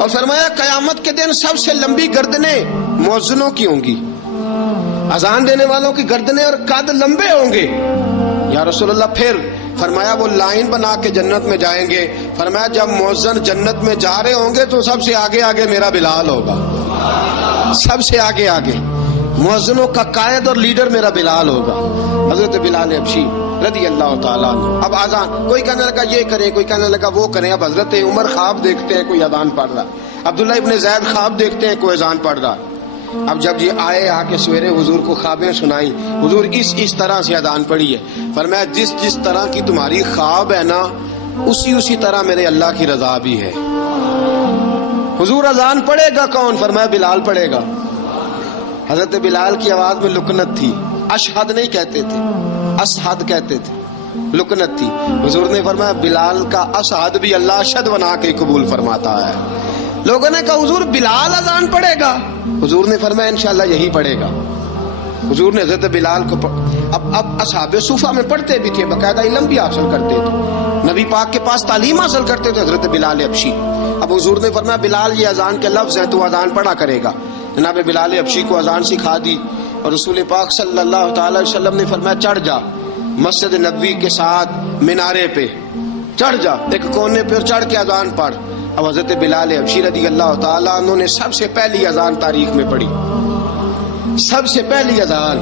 اور فرمایا قیامت کے دن سب سے لمبی گردنیں مؤذنوں کی ہوں گی، اذان دینے والوں کی گردنیں اور قد لمبے ہوں گے۔ یا رسول اللہ پھر؟ فرمایا وہ لائن بنا کے جنت میں جائیں گے۔ فرمایا جب مؤذن جنت میں جا رہے ہوں گے تو سب سے آگے آگے میرا بلال ہوگا، سب سے آگے آگے مؤذنوں کا قائد اور لیڈر میرا بلال ہوگا، حضرت بلال حبشی رضی اللہ تعالیٰ عنہ۔ اب اذان کوئی کہنے لگا یہ کریں، کوئی کہنے لگا وہ کریں۔ اب حضرت عمر خواب دیکھتے ہیں کوئی اذان پڑھ رہا، عبداللہ ابن زید خواب دیکھتے ہیں کوئی اذان پڑھ رہا۔ اب جب یہ آئے آ کے سویرے حضور کو خوابیں سنائی، حضور اس طرح سے اذان پڑھی ہے۔ فرمایا جس طرح کی تمہاری خواب ہے نا، اسی طرح میرے اللہ کی رضا بھی ہے۔ حضور اذان پڑھے گا کون؟ فرمایا بلال پڑھے گا۔ حضرت بلال کی آواز میں لکنت تھی، اشہد نہیں کہتے تھے، اشہد کہتے تھے، لکنت تھی۔ حضور نے فرمایا بلال کا اشہد بھی اللہ اشہد بنا کے قبول فرماتا ہے۔ لوگوں نے کہا حضور بلال اذان پڑھے گا؟ حضور نے فرمایا انشاءاللہ یہی پڑھے گا۔ حضور نے حضرت بلال کو اب اصحاب صوفہ میں پڑھتے بھی تھے، باقاعدہ علم بھی حاصل کرتے تھے، نبی پاک کے پاس تعلیم حاصل کرتے تھے حضرت بلال حبشی۔ اب حضور نے فرمایا بلال یہ اذان کے لفظ ہیں، تو اذان پڑھا کرے گا۔ جناب بلال حبشی کو اذان سکھا دی، اور رسول پاک صلی اللہ تعالی وسلم نے فرمایا چڑھ جا مسجد نبوی کے ساتھ مینارے پہ، چڑھ جا ایک کونے پہ اور چڑھ کے اذان پڑھ۔ اب حضرت بلال حبشی رضی اللہ تعالیٰ عنہ نے سب سے پہلی اذان تاریخ میں پڑھی، سب سے پہلی اذان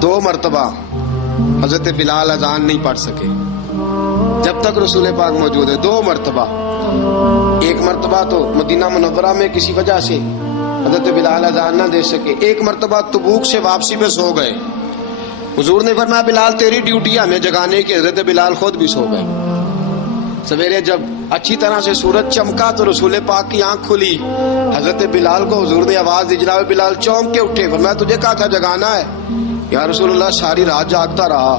2 مرتبہ۔ حضرت بلال اذان نہیں پڑھ سکے جب تک رسول پاک موجود ہے، 2 مرتبہ۔ ایک مرتبہ تو مدینہ منورہ میں کسی وجہ سے حضرت بلال اذان نہ دے سکے، ایک مرتبہ تبوک سے واپسی پہ سو گئے۔ حضور نے فرمایا بلال تیری ڈیوٹی ہے ہمیں جگانے کی۔ حضرت بلال خود بھی سو گئے۔ سویرے جب اچھی طرح سے سورج چمکا تو رسول پاک کی آنکھ کھلی، حضرت بلال کو حضور نے آواز دی، جناب بلال چونک کے اٹھے۔ فرمایا تجھے کہا تھا جگانا ہے؟ یا رسول اللہ ساری رات جاگتا رہا،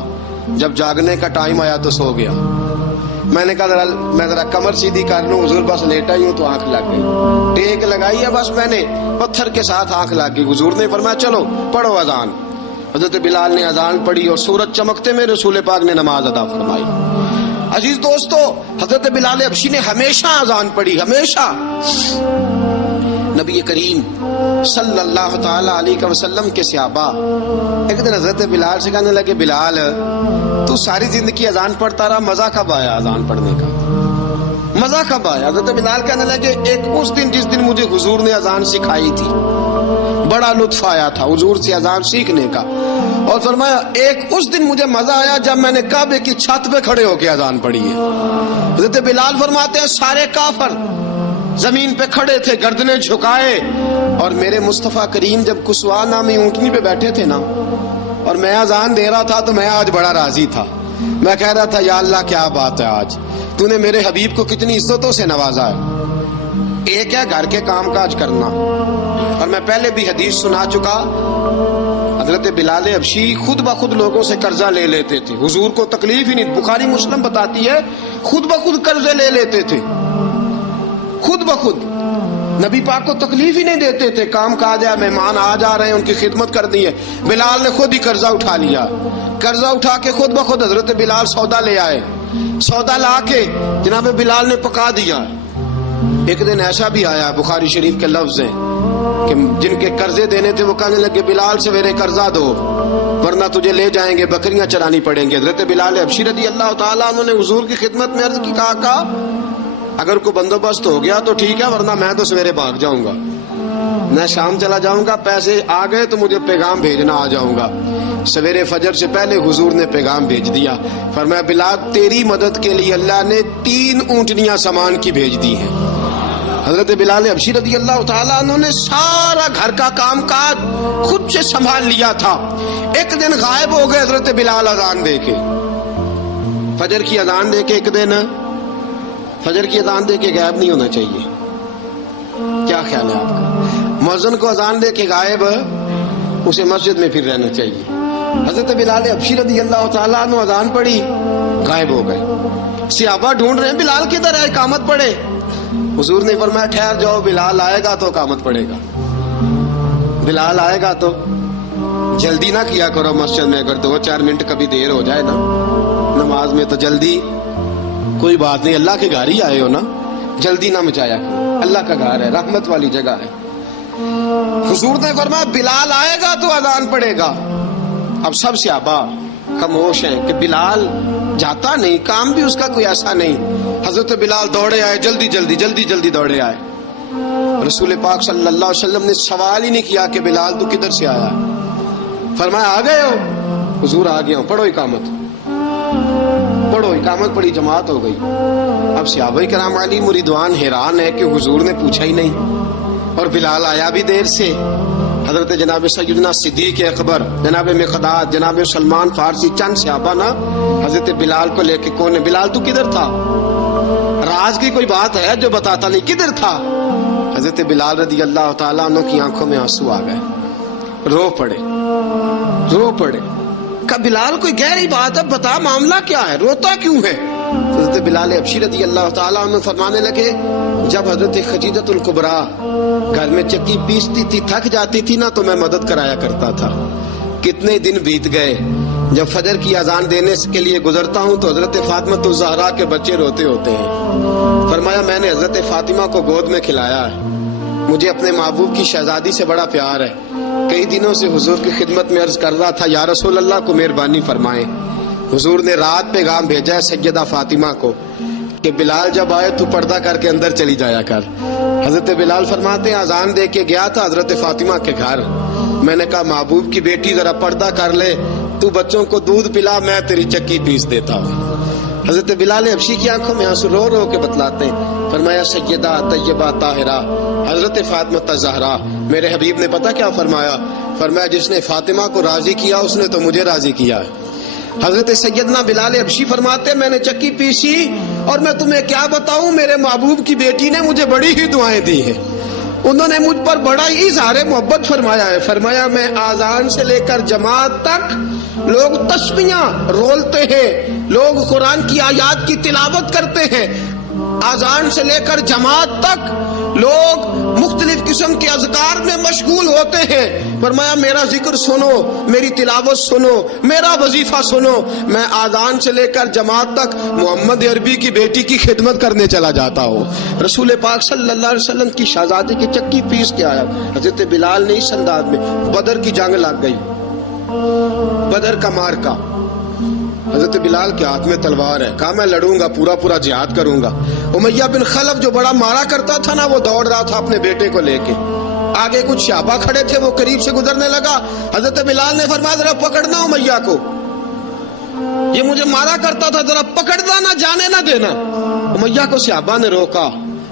جب جاگنے کا ٹائم آیا تو سو گیا۔ میں نے کہا میں ذرا کمر سیدھی کر لوں، حضور بس لیٹا ہی ہوں تو آنکھ لگ گئی، ٹیک لگائی ہے بس میں نے، پتھر کے ساتھ آنکھ لگ گئی۔ حضور نے فرمایا چلو پڑھو اذان۔ حضرت بلال نے اذان پڑھی اور سورج چمکتے میں رسول پاک نے نماز ادا فرمائی۔ عزیز دوستو، حضرت بلال حبشی نے ہمیشہ اذان پڑھی، ہمیشہ۔ نبی کریم صلی اللہ تعالی علیہ وسلم کے صحابہ ایک دن حضرت بلال سے کہنے لگے بلال تو ساری زندگی اذان پڑھتا رہا، مزہ کب آیا اذان پڑھنے کا؟ مزہ کب آیا؟ حضرت بلال کہنے لگے ایک اس دن جس دن مجھے حضور نے اذان سکھائی تھی، بڑا لطف آیا تھا حضور سے اذان سیکھنے کا، اور فرمایا ایک اس دن مجھے مزہ آیا جب میں نے کعبے کی چھت پہ کھڑے ہو کے اذان پڑھی ہے۔ حضرت بلال فرماتے ہیں سارے کافر زمین پہ کھڑے تھے گردنیں جھکائے، اور میرے مصطفیٰ کریم جب کسوا نامی اونٹنی پہ بیٹھے تھے نا اور میں اذان دے رہا تھا تو میں آج بڑا راضی تھا، میں کہہ رہا تھا یا اللہ کیا بات ہے، آج تو نے میرے حبیب کو کتنی عزتوں سے نوازا ہے۔ ایک ہے گھر کے کام کاج کرنا، اور میں پہلے بھی حدیث سنا چکا، حضرت بلال حبشی خود بخود لوگوں سے قرضہ لے لیتے تھے، حضور کو تکلیف ہی نہیں، بخاری مسلم بتاتی ہے خود بخود قرضے لے لیتے تھے، خود بخود نبی پاک کو تکلیف ہی نہیں دیتے تھے، کام کاج ہے، مہمان آ جا رہے ہیں ان کی خدمت کرنی ہے۔ بلال نے خود ہی قرضہ اٹھا لیا، قرضہ اٹھا کے خود بخود حضرت بلال سودا لے آئے، سودا لا کے جناب بلال نے پکا دیا۔ ایک دن ایسا بھی آیا بخاری شریف کے لفظ ہیں کہ جن کے قرضے دینے تھے وہ کہنے لگے بلال سویرے قرضہ دو ورنہ تجھے لے جائیں گے، بکریاں چرانی پڑیں گے۔ حضرت بلال حبشی رضی اللہ تعالیٰ عنہ نے حضور کی خدمت میں عرض کی، کہا اگر کوئی بندوبست ہو گیا تو ٹھیک ہے ورنہ میں تو سویرے بھاگ جاؤں گا، میں شام چلا جاؤں گا، پیسے آ گئے تو مجھے پیغام بھیجنا آ جاؤں گا۔ سویرے فجر سے پہلے حضور نے پیغام بھیج دیا، فرمایا بلال تیری مدد کے لیے اللہ نے 3 اونٹنیاں سامان کی بھیج دی ہیں۔ حضرت بلال حبشی رضی اللہ تعالیٰ عنہ نے سارا گھر کا کام کاج خود سے سنبھال لیا تھا۔ ایک دن غائب ہو گئے حضرت بلال اذان دے کے، فجر کی اذان دے کے، ایک دن فجر کی اذان دے کے غائب نہیں ہونا چاہیے، کیا خیال ہے آپ کا؟ مؤذن کو اذان دے کے غائب، اسے مسجد میں پھر رہنا چاہیے۔ حضرت بلال حبشی رضی اللہ تعالیٰ عنہ اذان پڑھی، غائب ہو گئے، صحابہ ڈھونڈ رہے ہیں بلال کدھر ہے، اقامت پڑھے۔ حضور نے فرمایا ٹھہر جاؤ، بلال آئے گا تو اقامت پڑھے گا، بلال آئے گا تو جلدی نہ کیا کرو مسجد میں، اگر 2-4 منٹ کبھی دیر ہو جائے نا نماز میں تو جلدی کوئی بات نہیں، اللہ کے گھر ہی آئے ہو نا، جلدی نہ مچایا کرو، اللہ کا گھر ہے، رحمت والی جگہ ہے۔ حضور نے فرمایا بلال آئے گا تو اذان پڑے گا۔ اب سب صحابہ خاموش ہیں کہ بلال جاتا نہیں، کام بھی اس کا کوئی ایسا نہیں۔ حضرت بلال دوڑے آئے، جلدی جلدی جلدی جلدی دوڑے آئے۔ رسول پاک صلی اللہ علیہ وسلم نے سوال ہی نہیں کیا کہ بلال تو کدھر سے آیا، فرمایا آ گئے ہو؟ حضور آ گیا ہوں، پڑھو اقامت، پڑھو اقامت پڑھی، جماعت ہو گئی۔ اب صحابہ کرام علیہم رضوان حیران ہے کہ حضور نے پوچھا ہی نہیں اور بلال آیا بھی دیر سے۔ حضرت جناب سیدنا صدیق اکبر، جناب مقداد، جناب سلمان فارسی، چند صحابہ نا حضرت بلال کو لے کے، کون ہے بلال تو کدھر تھا؟ راز کی کوئی بات ہے جو بتاتا نہیں، کدھر تھا؟ حضرت بلال رضی اللہ تعالیٰ عنہ کی آنکھوں میں آنسو آ گئے، رو پڑے، رو پڑے۔ کہ بلال کوئی گہری بات ہے، بتا معاملہ کیا ہے، روتا کیوں ہے؟ حضرت بلال حبشی رضی اللہ تعالیٰ عنہ فرمانے لگے جب حضرت خدیجہ الکبریٰ گھر میں چکی پیستی تھی، تھک جاتی تھی نا تو میں مدد کرایا کرتا تھا۔ کتنے دن بیت گئے، جب فجر کی اذان دینے کے لیے گزرتا ہوں تو حضرت فاطمہ الزہرا کے بچے روتے ہوتے ہیں۔ فرمایا میں نے حضرت فاطمہ کو گود میں کھلایا ہے، مجھے اپنے محبوب کی شہزادی سے بڑا پیار ہے۔ کئی دنوں سے حضور کی خدمت میں عرض کر رہا تھا یا رسول اللہ کو مہربانی فرمائیں۔ حضور نے رات پیغام بھیجا ہے سیدہ فاطمہ کو کہ بلال جب آئے تو پردہ کر کے اندر چلی جایا کر۔ حضرت بلال فرماتے ہیں اذان دے کے گیا تھا حضرت فاطمہ کے گھر، میں نے کہا محبوب کی بیٹی ذرا پردہ کر لے، تو بچوں کو دودھ پلا، میں تیری چکی پیس دیتا ہوں۔ حضرت بلال حبشی کی آنکھوں میں آنسو رو رو کے بتلاتے ہیں۔ فرمایا سیدہ طیبہ طاہرہ حضرت فاطمہ الزہرا، میرے حبیب نے پتہ کیا فرمایا؟ فرمایا جس نے فاطمہ کو راضی کیا اس نے تو مجھے راضی کیا ہے۔ حضرت سیدنا بلال حبشی فرماتے میں نے چکی پیسی اور میں تمہیں کیا بتاؤں، میرے محبوب کی بیٹی نے مجھے بڑی ہی دعائیں دی ہیں، انہوں نے مجھ پر بڑا ہی اظہار محبت فرمایا ہے۔ فرمایا میں آذان سے لے کر جماعت تک لوگ تسبیحاں رولتے ہیں، لوگ قرآن کی آیات کی تلاوت کرتے ہیں، آذان سے لے کر جماعت تک لوگ مختلف قسم کے اذکار میں مشغول ہوتے ہیں۔ فرمایا میرا ذکر سنو، میری تلاوت سنو، میرا وظیفہ سنو، میں آذان سے لے کر جماعت تک محمد عربی کی بیٹی کی خدمت کرنے چلا جاتا ہوں۔ رسول پاک صلی اللہ علیہ وسلم کی شہزادی کی چکی پیس کے آیا۔ حضرت بلال نے اس انداز میں، بدر کی جنگ لگ گئی، بدر کا مارکا، حضرت بلال کے ہاتھ میں تلوار ہے، کہا میں لڑوں گا، پورا پورا جہاد کروں گا۔ امیہ بن خلف جو بڑا مارا کرتا تھا نا، وہ دوڑ رہا تھا اپنے بیٹے کو لے کے، آگے کچھ صحابہ کھڑے تھے، وہ قریب سے گزرنے لگا۔ حضرت بلال نے فرمایا ذرا پکڑنا امیہ کو، یہ مجھے مارا کرتا تھا، ذرا پکڑنا، نہ جانے نہ دینا۔ امیہ کو صحابہ نے روکا،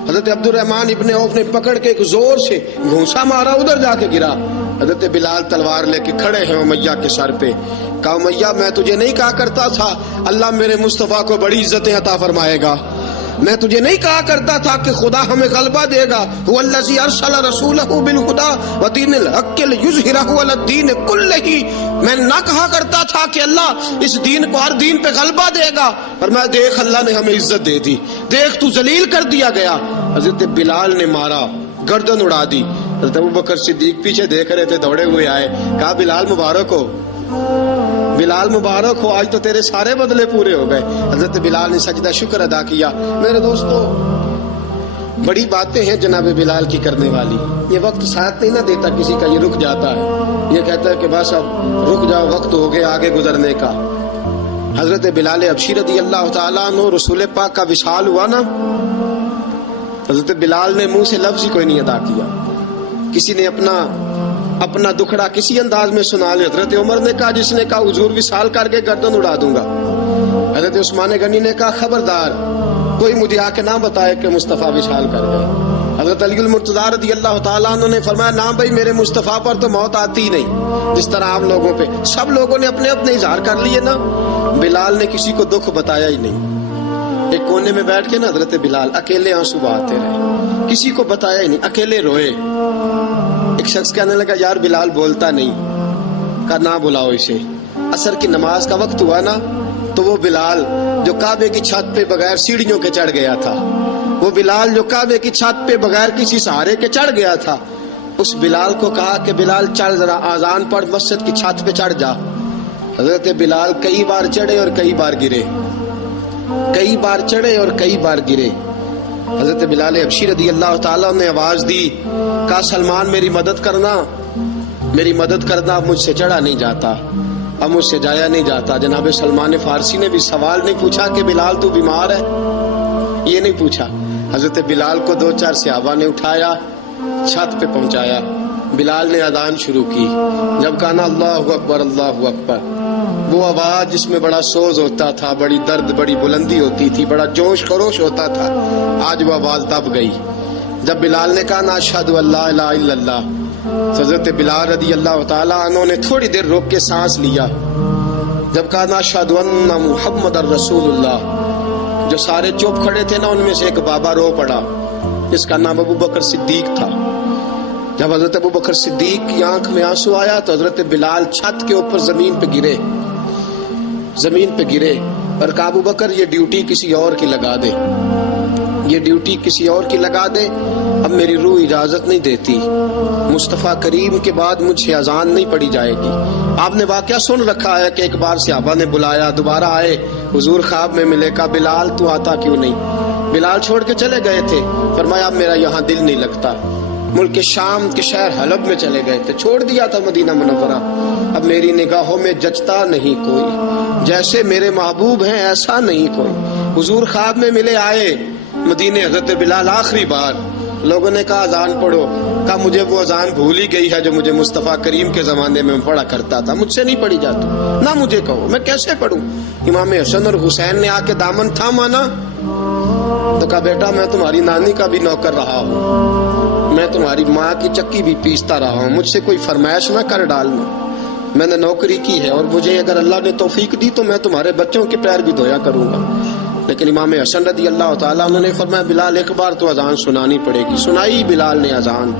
حضرت عبد الرحمن ابن عوف نے پکڑ کے ایک زور سے گھونسا مارا، ادھر جا کے گرا۔ حضرت بلال تلوار لے کے کھڑے ہیں امیہ کے سر پہ۔ کہا امیہ میں تجھے نہیں کہا کرتا تھا اللہ میرے مصطفیٰ کو بڑی عزتیں عطا فرمائے گا؟ میں تجھے نہیں کہا کرتا تھا کہ خدا ہمیں غلبہ دے گا؟ هو الذی ارسل رسولہ بالہدی ودین الحق لیظہرہ علی الدین کلہ، میں نہ کہا کرتا تھا کہ اللہ اس دین کو ہر دین پہ غلبہ دے گا، اور میں دیکھ اللہ نے ہمیں عزت دے دی، دیکھ تو ذلیل کر دیا گیا۔ حضرت بلال نے مارا، گردن اڑا دی۔ حضرت ابوبکر صدیق پیچھے دیکھ رہے تھے، دوڑے ہوئے آئے، کہا بلال مبارک ہو، بلال مبارک ہو، آج تو تیرے سارے بدلے پورے ہو گئے۔ حضرت بلال نے سجدہ شکر ادا کیا۔ میرے دوستو بڑی باتیں ہیں جناب بلال کی کرنے والی، یہ وقت ساتھ نہیں نہ دیتا کسی کا، یہ رک جاتا ہے، یہ کہتا ہے کہ بس اب رک جاؤ، وقت ہو گیا آگے گزرنے کا۔ حضرت بلال حبشی رضی اللہ تعالیٰ عنہ رسول پاک کا وصال ہوا نا، حضرت بلال نے منہ سے لفظ ہی کوئی نہیں ادا کیا، کسی نے اپنا دکھڑا کسی انداز میں سنا لیا۔ حضرت عمر نے کہا، جس نے کہا حضور وصال کر کے گردن اڑا دوں گا۔ حضرت عثمان غنی نے کہا خبردار کوئی مجھے آ کے نہ بتائے کہ مصطفیٰ وصال کر گئے۔ حضرت علی المرتضیٰ رضی اللہ تعالیٰ عنہ نے فرمایا نہ بھائی میرے مصطفیٰ پر تو موت آتی ہی نہیں، جس طرح آپ لوگوں پہ، سب لوگوں نے اپنے اپنے اظہار کر لیے نا، بلال نے کسی کو دکھ بتایا ہی نہیں۔ ایک کونے میں بیٹھ کے نا حضرت بلال اکیلے آنسو بہاتے رہے، کسی کو بتایا ہی نہیں، اکیلے روئے۔ ایک شخص کہنے لگا یار بلال بولتا نہیں، کہا نہ بلاؤ اسے۔ عصر کی نماز کا وقت ہوا نا، تو وہ بلال جو کعبے کی چھت پہ بغیر سیڑھیوں کے چڑھ گیا تھا، وہ بلال جو کعبے کی چھت پہ بغیر کسی سہارے کے چڑھ گیا تھا، اس بلال کو کہا کہ بلال چل ذرا آذان پڑھ، مسجد کی چھت پہ چڑھ جا۔ حضرت بلال کئی بار چڑھے اور کئی بار گرے، کئی بار چڑھے اور کئی بار گرے۔ حضرت بلال حبشی رضی اللہ تعالیٰ نے آواز دی، کہا سلمان میری مدد کرنا، میری مدد کرنا، اب مجھ سے چڑھا نہیں جاتا، اب مجھ سے جایا نہیں جاتا۔ جناب سلمان فارسی نے بھی سوال نہیں پوچھا کہ بلال تو بیمار ہے، یہ نہیں پوچھا۔ حضرت بلال کو 2-4 صحابہ نے اٹھایا، چھت پہ پہنچایا، بلال نے اذان شروع کی۔ جب کہا نا اللہ اکبر اللہ اکبر، وہ آواز جس میں بڑا سوز ہوتا تھا، بڑی درد، بڑی بلندی ہوتی تھی، بڑا جوش خروش ہوتا تھا، آج وہ آواز دب گئی۔ جب بلال نے کہا نا اشہد ان لا الہ الا اللہ، حضرت بلال رضی اللہ تعالیٰ عنہ نے تھوڑی دیر روک کے سانس لیا۔ جب کہا نا اشہد ان محمد الرسول اللہ، جو سارے چپ کھڑے تھے نا ان میں سے ایک بابا رو پڑا، جس کا نام ابو بکر صدیق تھا۔ جب حضرت ابو بکر صدیق کی آنکھ میں آنسو آیا تو حضرت بلال چھت کے اوپر زمین پہ گرے، زمین پہ گرے اور کہا ابو بکر یہ ڈیوٹی کسی اور کی لگا دے، یہ ڈیوٹی کسی اور کی لگا دے، اب میری روح اجازت نہیں دیتی، مصطفیٰ کریم کے بعد مجھ سے اذان نہیں پڑھی جائے گی۔ آپ نے واقعہ سن رکھا ہے کہ ایک بار صحابہ نے بلایا، دوبارہ آئے، حضور خواب میں ملے، کہا بلال تو آتا کیوں نہیں؟ بلال چھوڑ کے چلے گئے تھے، فرمایا اب میرا یہاں دل نہیں لگتا، ملک شام کے شہر حلب میں چلے گئے تھے، چھوڑ دیا تھا مدینہ منورہ، اب میری نگاہوں میں جچتا نہیں کوئی، جیسے میرے محبوب ہیں ایسا نہیں کوئی۔ حضور خواب میں ملے، آئے مدینے، حضرت بلال آخری بار، لوگوں نے کہا اذان پڑھو، کہا مجھے وہ اذان بھول ہی گئی ہے جو مجھے مصطفیٰ کریم کے زمانے میں پڑھا کرتا تھا، مجھ سے نہیں پڑھی جاتی، نہ مجھے کہو، میں کیسے پڑھوں؟ امام حسن اور حسین نے آ کے دامن تھاما نا، تو کہا بیٹا میں تمہاری نانی کا بھی نوکر رہا ہوں، میں تمہاری ماں کی چکی بھی پیستا رہا ہوں، مجھ سے کوئی فرمائش نہ کر ڈالنا، میں نے نوکری کی ہے، اور مجھے اگر اللہ نے توفیق دی تو میں تمہارے بچوں کے پیر بھی دھویا کروں گا۔ لیکن امام حسن رضی اللہ تعالیٰ انہوں نے فرمایا بلال ایک بار تو اذان سنانی پڑے گی۔ سنائی بلال نے اذان۔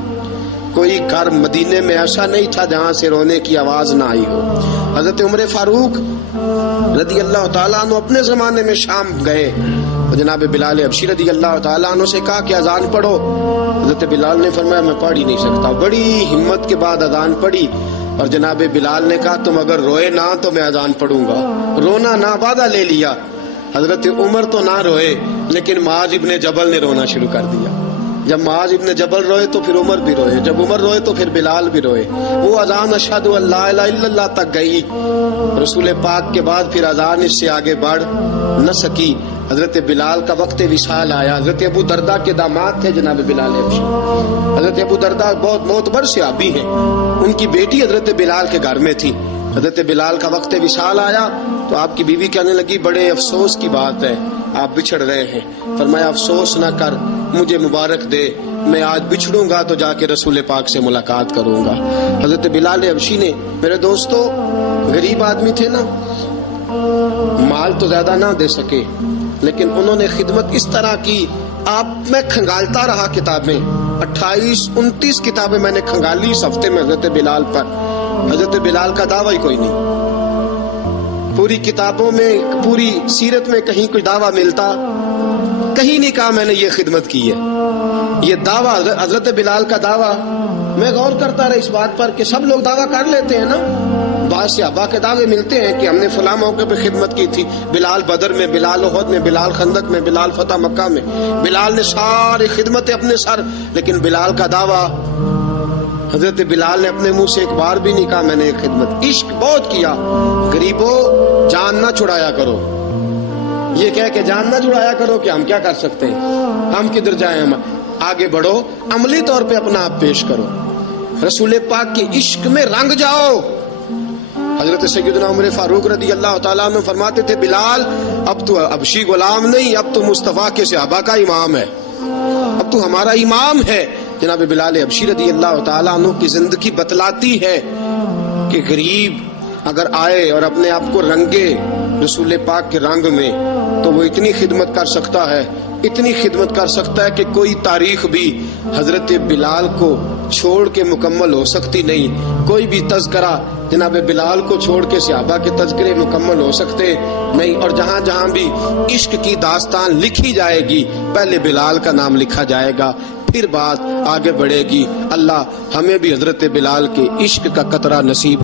کوئی گھر مدینے میں ایسا نہیں تھا جہاں سے رونے کی آواز نہ آئی ہو۔ حضرت عمر فاروق رضی اللہ تعالیٰ عنہ اپنے زمانے میں شام گئے، جناب بلال حبشی رضی اللہ تعالیٰ عنہ سے کہا کہ اذان پڑھو، حضرت بلال نے فرمایا میں پڑھ ہی نہیں سکتا، بڑی ہمت کے بعد اذان پڑھی، اور جناب بلال نے کہا تم اگر روئے نہ تو میں اذان پڑھوں گا، رونا نہ، وعدہ لے لیا۔ حضرت عمر تو نہ روئے، لیکن معاذ ابن جبل نے رونا شروع کر دیا۔ جب معاذ ابن جبل روئے تو پھر عمر بھی روئے، جب عمر روئے تو پھر بلال بھی روئے۔ وہ اذان اشہد ان لا الہ الا اللہ تک گئی، رسول پاک کے بعد پھر اذان اس سے آگے بڑھ نہ سکی۔ حضرت بلال کا وقت وصال آیا۔ حضرت ابو درداء کے داماد تھے جناب بلال حبشی۔ حضرت ابو درداء بہت معتبر صحابی ہیں، ان کی بیٹی حضرت بلال کے گھر میں تھی۔ حضرت بلال کا وقت وصال آیا تو آپ کی بیوی کہنے لگی بڑے افسوس کی بات ہے، آپ بچھڑ رہے ہیں۔ فرمایا افسوس نہ کر، مجھے مبارک دے، میں آج بچھڑوں گا تو جا کے رسول پاک سے ملاقات کروں گا۔ حضرت بلال حبشی نے، میرے دوستو، غریب آدمی تھے نا، مال تو زیادہ نہ دے سکے، لیکن انہوں نے خدمت اس طرح کی، آپ میں کھنگالتا رہا کتابیں، 28-29 کتابیں میں نے کھنگالی اس ہفتے میں حضرت بلال پر۔ حضرت بلال کا دعویٰ ہی کوئی نہیں، پوری کتابوں میں، پوری سیرت میں کہیں کوئی دعویٰ ملتا؟ کہیں نہیں کہا میں نے یہ خدمت کی ہے۔ یہ دعویٰ حضرت بلال کا دعویٰ، میں غور کرتا رہا اس بات پر کہ سب لوگ دعویٰ کر لیتے ہیں نا، بعض صحابہ کے دعوے ملتے ہیں کہ ہم نے فلاں موقع پہ خدمت کی تھی، بلال بدر میں، بلال احد میں، بلال خندق میں، بلال فتح مکہ میں، بلال نے ساری خدمتیں اپنے سر، لیکن بلال کا دعویٰ، حضرت بلال نے اپنے منہ سے ایک بار بھی نہیں کہا میں نے ایک خدمت۔ عشق بہت کیا، غریبوں جان نہ چھڑایا کرو، یہ کہہ کہ جان نہ چھڑایا کرو کہ ہم کیا کر سکتے ہیں، ہم کدھر جائیں، ہم آگے بڑھو، عملی طور پہ اپنا آپ پیش کرو، رسول پاک کے عشق میں رنگ جاؤ۔ حضرت سیدنا عمر فاروق رضی اللہ تعالیٰ عنہ فرماتے تھے بلال اب تو حبشی غلام نہیں، اب تو مصطفیٰ کے صحابہ کا امام ہے، اب تو ہمارا امام ہے۔ جناب بلال حبشی رضی اللہ تعالیٰ عنہ کی زندگی بتلاتی ہے کہ غریب اگر آئے اور اپنے آپ کو رنگے رسول پاک کے رنگ میں تو وہ اتنی خدمت کر سکتا ہے، اتنی خدمت کر سکتا ہے کہ کوئی تاریخ بھی حضرت بلال کو چھوڑ کے مکمل ہو سکتی نہیں، کوئی بھی تذکرہ جناب بلال کو چھوڑ کے صحابہ کے تذکرے مکمل ہو سکتے نہیں، اور جہاں جہاں بھی عشق کی داستان لکھی جائے گی پہلے بلال کا نام لکھا جائے گا، پھر بات آگے بڑھے گی۔ اللہ ہمیں بھی حضرت بلال کے عشق کا قطرہ نصیب